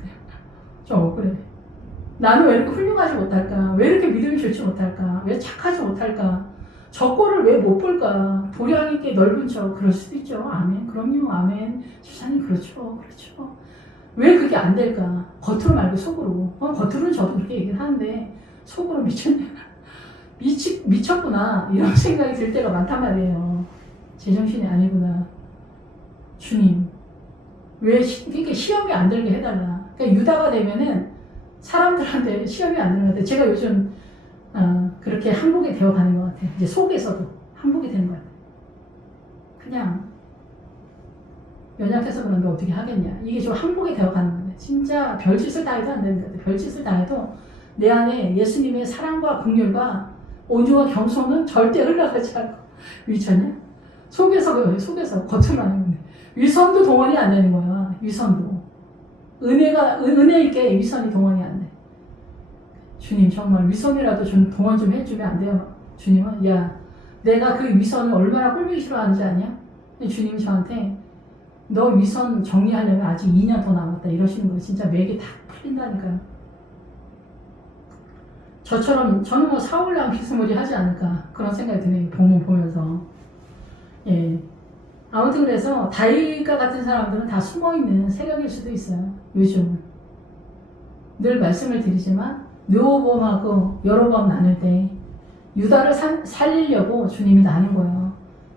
좀 억울해. 나는 왜 이렇게 훌륭하지 못할까? 왜 이렇게 믿음이 좋지 못할까? 왜 착하지 못할까? 저 꼴을 왜 못 볼까? 도량 있게 넓은 저 그럴 수도 있죠. 아멘. 그럼요. 아멘. 집사님 그렇죠. 그렇죠. 왜 그게 안 될까? 겉으로 말고 속으로. 겉으로는 저도 그렇게 얘기를 하는데 속으로 미쳤구나. 이런 생각이 들 때가 많단 말이에요. 제정신이 아니구나. 주님. 왜 그러니까 시험이 안 들게 해달라. 그러니까 유다가 되면은 사람들한테 시험이 안 들는데 제가 요즘 그렇게 항복이 되어가는 것 같아요. 이제 속에서도 항복이 되는 것 같아요. 그냥 연약해서 그런데 어떻게 하겠냐. 이게 좀 항복이 되어가는 거예요. 진짜 별짓을 다 해도 안 되는 것 같아요. 별짓을 다 해도 내 안에 예수님의 사랑과 긍휼과 온유와 겸손은 절대 흘러가지 않고 미쳤냐? 속에서 겉으로 하는 건데 위선도 동원이 안 되는 거야. 위선도 은혜 있게 위선이 동원이 안 돼. 주님 정말 위선이라도 좀 동원 좀 해주면 안 돼요? 주님은 야 내가 그 위선을 얼마나 꼴보기 싫어하는지 아냐? 주님이 저한테 너 위선 정리하려면 아직 2년 더 남았다 이러시는 거예요. 진짜 맥이 다 풀린다니까요. 저는 뭐 사울랑 비스무리 하지 않을까 그런 생각이 드네요. 본문 보면서. 예. 아무튼 그래서 다윗과 같은 사람들은 다 숨어있는 세력일 수도 있어요. 요즘은. 늘 말씀을 드리지만 르호보암하고 여로보암 나눌 때 유다를 살리려고 주님이 나눈 거예요.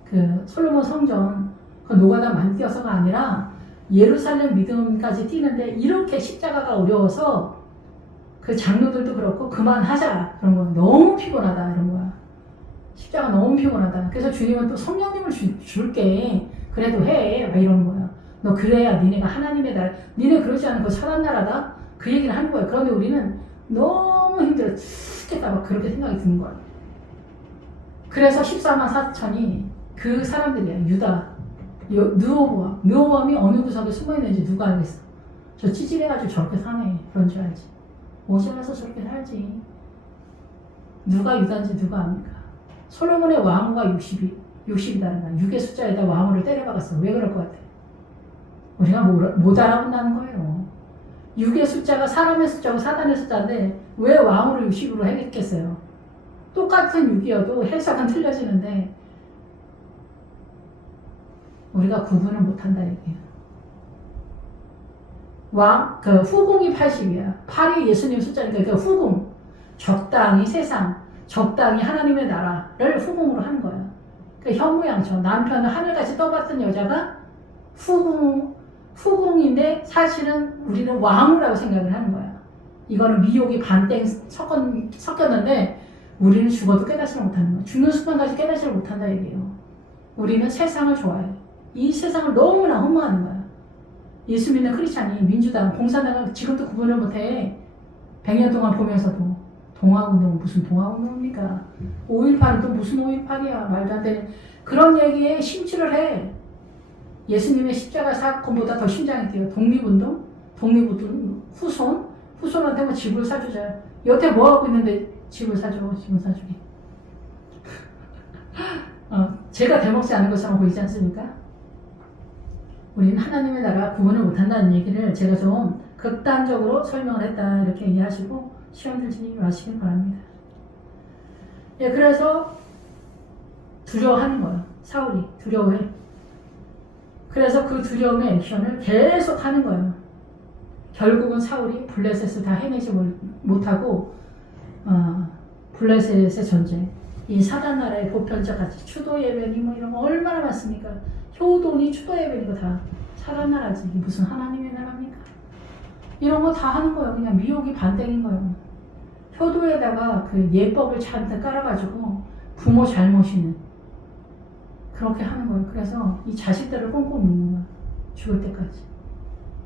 그 솔로몬 성전 그 노가다 많이 뛰어서가 아니라 예루살렘 믿음까지 뛰는데 이렇게 십자가가 어려워서 그 장로들도 그렇고 그만하자 그런 거야. 너무 피곤하다 이런 거야. 십자가 너무 피곤하다. 그래서 주님은 또 성령님을 줄게. 그래도 해. 막 이러는 거야. 너 그래야 니네가 하나님의 나라. 니네 그러지 않은 거 사단 나라다. 그 얘기를 하는 거야. 그런데 우리는 너무 힘들어. 죽겠다. 막 그렇게 생각이 드는 거야. 그래서 14만 4천이 그 사람들이야. 유다, 르호보암이 어느 구석에 숨어있는지 누가 알겠어. 저 찌질해가지고 저렇게 사네. 그런 줄 알지. 오셔서 저렇게 살지. 누가 유다인지 누가 압니까? 솔로몬의 왕후가 60이다는 거야. 6의 숫자에다 왕후를 때려박았어. 왜 그럴 것 같아? 우리가 못 알아본다는 거예요. 6의 숫자가 사람의 숫자고 사단의 숫자인데 왜 왕후를 60으로 했겠어요? 똑같은 6이어도 해석은 틀려지는데 우리가 구분을 못한다 얘기예요. 그 후궁이 80이야. 8이 예수님 숫자니까 그 후궁. 적당히 세상, 적당히 하나님의 나라를 후궁으로 하는 거야. 그 현무양처. 남편을 하늘같이 떠받든 여자가 후궁인데 사실은 우리는 왕후라고 생각을 하는 거야. 이거는 미혹이 반땡 섞였는데 우리는 죽어도 깨닫지를 못하는 거야. 죽는 순간까지 깨닫지를 못한다 얘기예요. 우리는 세상을 좋아해. 이 세상을 너무나 흠모하는 거야. 예수 믿는 크리스찬이 민주당, 공산당을 지금도 구분을 못해. 100년 동안 보면서도 동아운동은 무슨 동아운동입니까? 5.18은 또 무슨 5.18이야. 말도 안 되는 그런 얘기에 심취를 해. 예수님의 십자가 사건보다 더 심장이 뛰어. 독립운동 후손한테 뭐 집을 사주자. 여태 뭐 하고 있는데 집을 사주게. 제가 대먹지 않은 것처럼 보이지 않습니까? 우리는 하나님의 나라 구분을 못한다는 얘기를 제가 좀 극단적으로 설명을 했다 이렇게 이해하시고 시험 들지 마시길 바랍니다. 예, 그래서 두려워하는 거예요. 사울이 두려워해. 그래서 그 두려움의 액션을 계속 하는 거예요. 결국은 사울이 블레셋을 다 해내지 못하고 블레셋의 전쟁, 이 사단 나라의 보편적 가치, 추도 예배니 뭐 이런 거 얼마나 많습니까? 효도니 추도 예배니 다 사단 나라지. 이게 무슨 하나님의 나라입니까? 이런 거 다 하는 거예요. 그냥 미혹이 반땡인 거예요. 효도에다가 그 예법을 잔뜩 깔아가지고 부모 잘못이는 그렇게 하는 거예요. 그래서 이 자식들을 꽁꽁 묶는 거야. 죽을 때까지.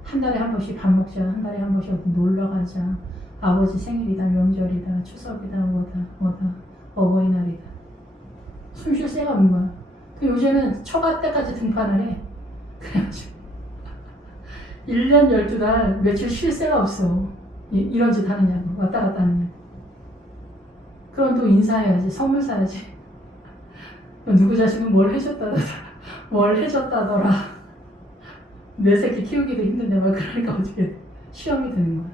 한 달에 한 번씩 밥 먹자. 한 달에 한 번씩 어디 놀러 가자. 아버지 생일이다. 명절이다. 추석이다. 뭐다. 어버이날이다. 숨 쉴 새가 없는 거야. 요새는 처가 때까지 등판을 해. 그래가지고 1년 12달 며칠 쉴 새가 없어. 이런 짓 하느냐고. 왔다 갔다 하느냐고. 그럼 또 인사해야지. 선물 사야지. 누구 자식은 뭘 해줬다더라. 내 새끼 키우기도 힘든데 막 그러니까 어떻게 시험이 되는 거야.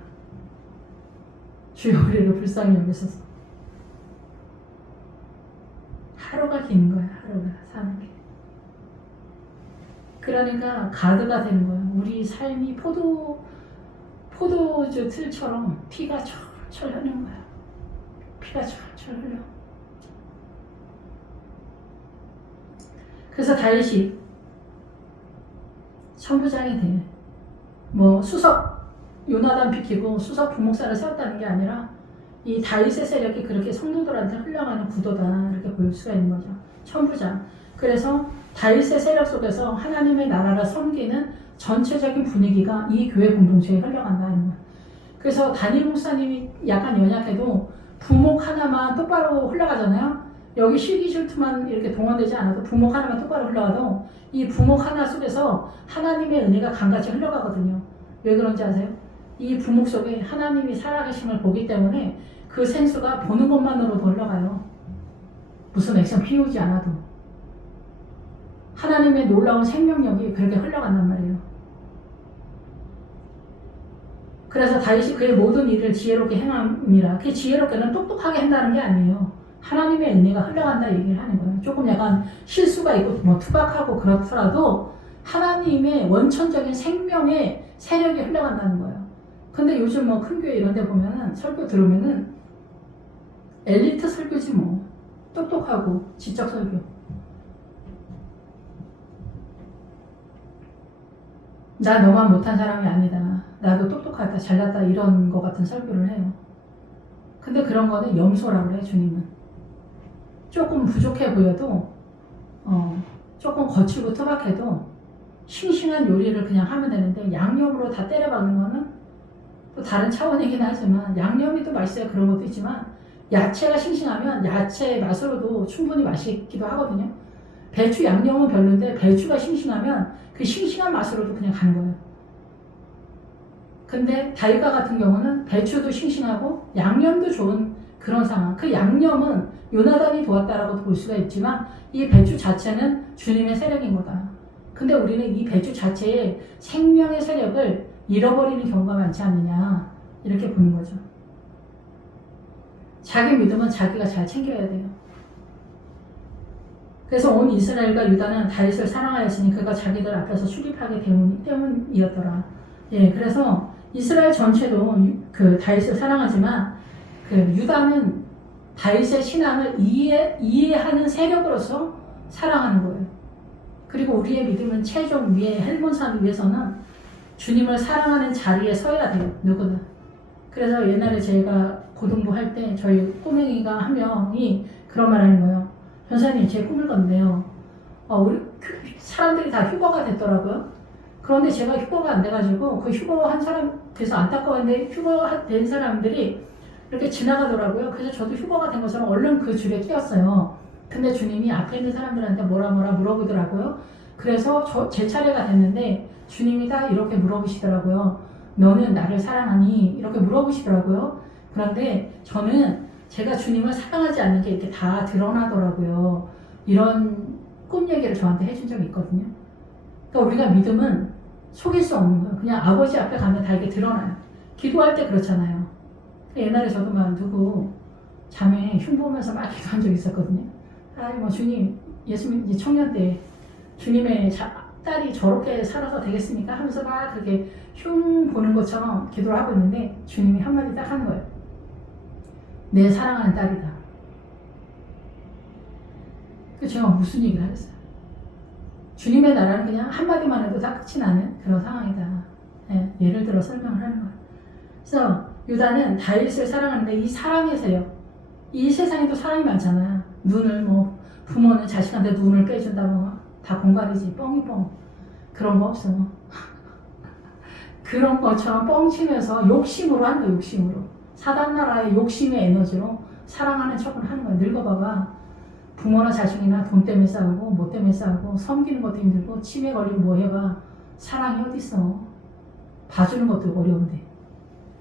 주여 우리를 불쌍히 여기소서. 하루가 긴 거야. 하루가 사는 게. 그러니까 가드가 되는 거야. 우리 삶이 포도주 틀처럼 피가 철철 흐르는 거야. 피가 철철 흘러. 그래서 다윗이 천부장이 돼. 뭐 수석 요나단 비키고 수석 부목사를 세웠다는 게 아니라 이 다윗의 세력이 그렇게 성도들한테 흘러가는 구도다 이렇게 볼 수가 있는 거죠. 천부장. 그래서 다윗의 세력 속에서 하나님의 나라를 섬기는 전체적인 분위기가 이 교회 공동체에 흘러간다는 거예요. 그래서 담임 목사님이 약간 연약해도 부목 하나만 똑바로 흘러가잖아요. 여기 실기실투만 이렇게 동원되지 않아도 부목 하나만 똑바로 흘러가도 이 부목 하나 속에서 하나님의 은혜가 강같이 흘러가거든요. 왜 그런지 아세요? 이 부목 속에 하나님이 살아계심을 보기 때문에 그 생수가 보는 것만으로도 흘러가요. 무슨 액션 피우지 않아도. 하나님의 놀라운 생명력이 그렇게 흘러간단 말이에요. 그래서 다윗이 그의 모든 일을 지혜롭게 행함이라. 그 지혜롭게는 똑똑하게 한다는 게 아니에요. 하나님의 은혜가 흘러간다 얘기를 하는 거예요. 조금 약간 실수가 있고 뭐 투박하고 그렇더라도 하나님의 원천적인 생명의 세력이 흘러간다는 거예요. 근데 요즘 뭐 큰 교회 이런 데 보면은 설교 들으면은 엘리트 설교지 뭐. 똑똑하고 지적 설교. 나 너만 못한 사람이 아니다. 나도 똑똑하다, 잘났다 이런 거 같은 설교를 해요. 근데 그런 거는 염소라고 해 주님은. 조금 부족해 보여도 조금 거칠고 투박해도 싱싱한 요리를 그냥 하면 되는데 양념으로 다 때려박는 거는 또 다른 차원이긴 하지만 양념이 또 맛있어야 그런 것도 있지만 야채가 싱싱하면 야채 맛으로도 충분히 맛있기도 하거든요. 배추 양념은 별론데 배추가 싱싱하면 그 싱싱한 맛으로도 그냥 가는 거예요. 근데 다윗과 같은 경우는 배추도 싱싱하고 양념도 좋은 그런 상황. 그 양념은 요나단이 도왔다라고 볼 수가 있지만 이 배추 자체는 주님의 세력인 거다. 근데 우리는 이 배추 자체의 생명의 세력을 잃어버리는 경우가 많지 않느냐 이렇게 보는 거죠. 자기 믿음은 자기가 잘 챙겨야 돼요. 그래서 온 이스라엘과 유다는 다윗을 사랑하였으니 그가 자기들 앞에서 출입하게 되었기 때문이었더라. 예, 그래서 이스라엘 전체도 그 다윗을 사랑하지만 그 유다는 다윗의 신앙을 이해하는 세력으로서 사랑하는 거예요. 그리고 우리의 믿음은 최종 위에 헬몬산 위에서는 주님을 사랑하는 자리에 서야 돼요. 누구든. 그래서 옛날에 제가 고등부 할 때 저희 꼬맹이가 한 명이 그런 말 하는 거예요. 전사님 제 꿈을 꿨는데요. 우리 사람들이 다 휴거가 됐더라고요. 그런데 제가 휴거가 안 돼가지고 그 휴거한 사람 그래서 안타까웠는데 휴거가 된 사람들이 이렇게 지나가더라고요. 그래서 저도 휴거가 된 것처럼 얼른 그 줄에 끼었어요. 근데 주님이 앞에 있는 사람들한테 뭐라 물어보더라고요. 그래서 제 차례가 됐는데 주님이 다 이렇게 물어보시더라고요. 너는 나를 사랑하니? 이렇게 물어보시더라고요. 그런데 저는 제가 주님을 사랑하지 않는 게 이렇게 다 드러나더라고요. 이런 꿈 얘기를 저한테 해준 적이 있거든요. 그러니까 우리가 믿음은 속일 수 없는 거예요. 그냥 아버지 앞에 가면 다 이게 드러나요. 기도할 때 그렇잖아요. 옛날에 저도 막 누구 자매 흉보면서 막 기도한 적이 있었거든요. 뭐 주님, 예수님 청년 때 주님의 딸이 저렇게 살아서 되겠습니까? 하면서 막 그렇게 흉 보는 것처럼 기도를 하고 있는데 주님이 한마디 딱 하는 거예요. 내 사랑하는 딸이다. 그 제가 무슨 얘기를 하겠어요? 주님의 나라는 그냥 한마디만 해도 다 끝이 나는 그런 상황이다. 네, 예를 들어 설명을 하는 거예요. 그래서 유다는 다윗을 사랑하는데 이 사랑의 세력, 이 세상에도 사랑이 많잖아. 눈을 뭐 부모는 자식한테 눈을 빼준다고 다 공갈이지 뻥이 뻥 그런 거 없어. 그런 것처럼 뻥치면서 욕심으로 하는 거야. 욕심으로 사단 나라의 욕심의 에너지로 사랑하는 척을 하는 거야. 늙어봐봐. 부모나 자식이나 돈 때문에 싸우고 뭐 때문에 싸우고 섬기는 것도 힘들고 치매 걸리고 뭐 해봐. 사랑이 어딨어. 봐주는 것도 어려운데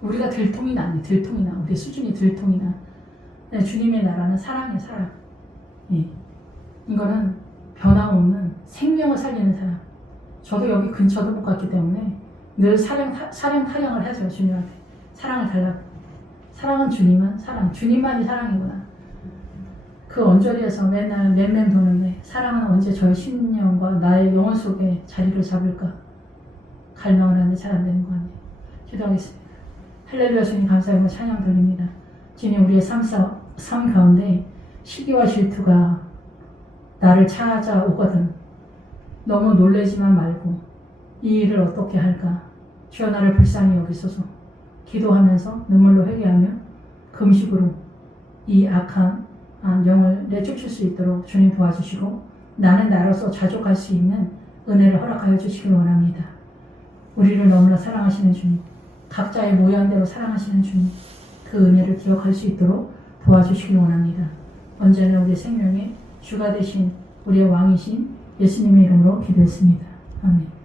우리가 들통이 나네. 들통이 나. 우리 수준이 들통이 나. 주님의 나라는 사랑이야. 사랑. 예. 이거는 변함없는 생명을 살리는 사람. 저도 여기 근처도 못 갔기 때문에 늘 사랑 타령을 하죠. 주님한테 사랑을 달라고. 사랑은 주님은 사랑. 주님만이 사랑이구나. 그 언저리에서 맨날 맴맴 도는데 사랑은 언제 저의 심령과 나의 영혼 속에 자리를 잡을까? 갈망을 하는데 잘 안 되는 거 아니에요. 기도하겠습니다. 할렐루야 주님 감사하고 찬양 돌립니다. 주님 우리의 삶 가운데 시기와 질투가 나를 찾아오거든. 너무 놀라지만 말고 이 일을 어떻게 할까? 주여 나를 불쌍히 여기소서. 기도하면서 눈물로 회개하며 금식으로 이 악한 영을 내쫓을 수 있도록 주님 도와주시고 나는 나로서 자족할 수 있는 은혜를 허락하여 주시길 원합니다. 우리를 너무나 사랑하시는 주님, 각자의 모양대로 사랑하시는 주님, 그 은혜를 기억할 수 있도록 도와주시길 원합니다. 언제나 우리의 생명의 주가 되신 우리의 왕이신 예수님의 이름으로 기도했습니다. 아멘.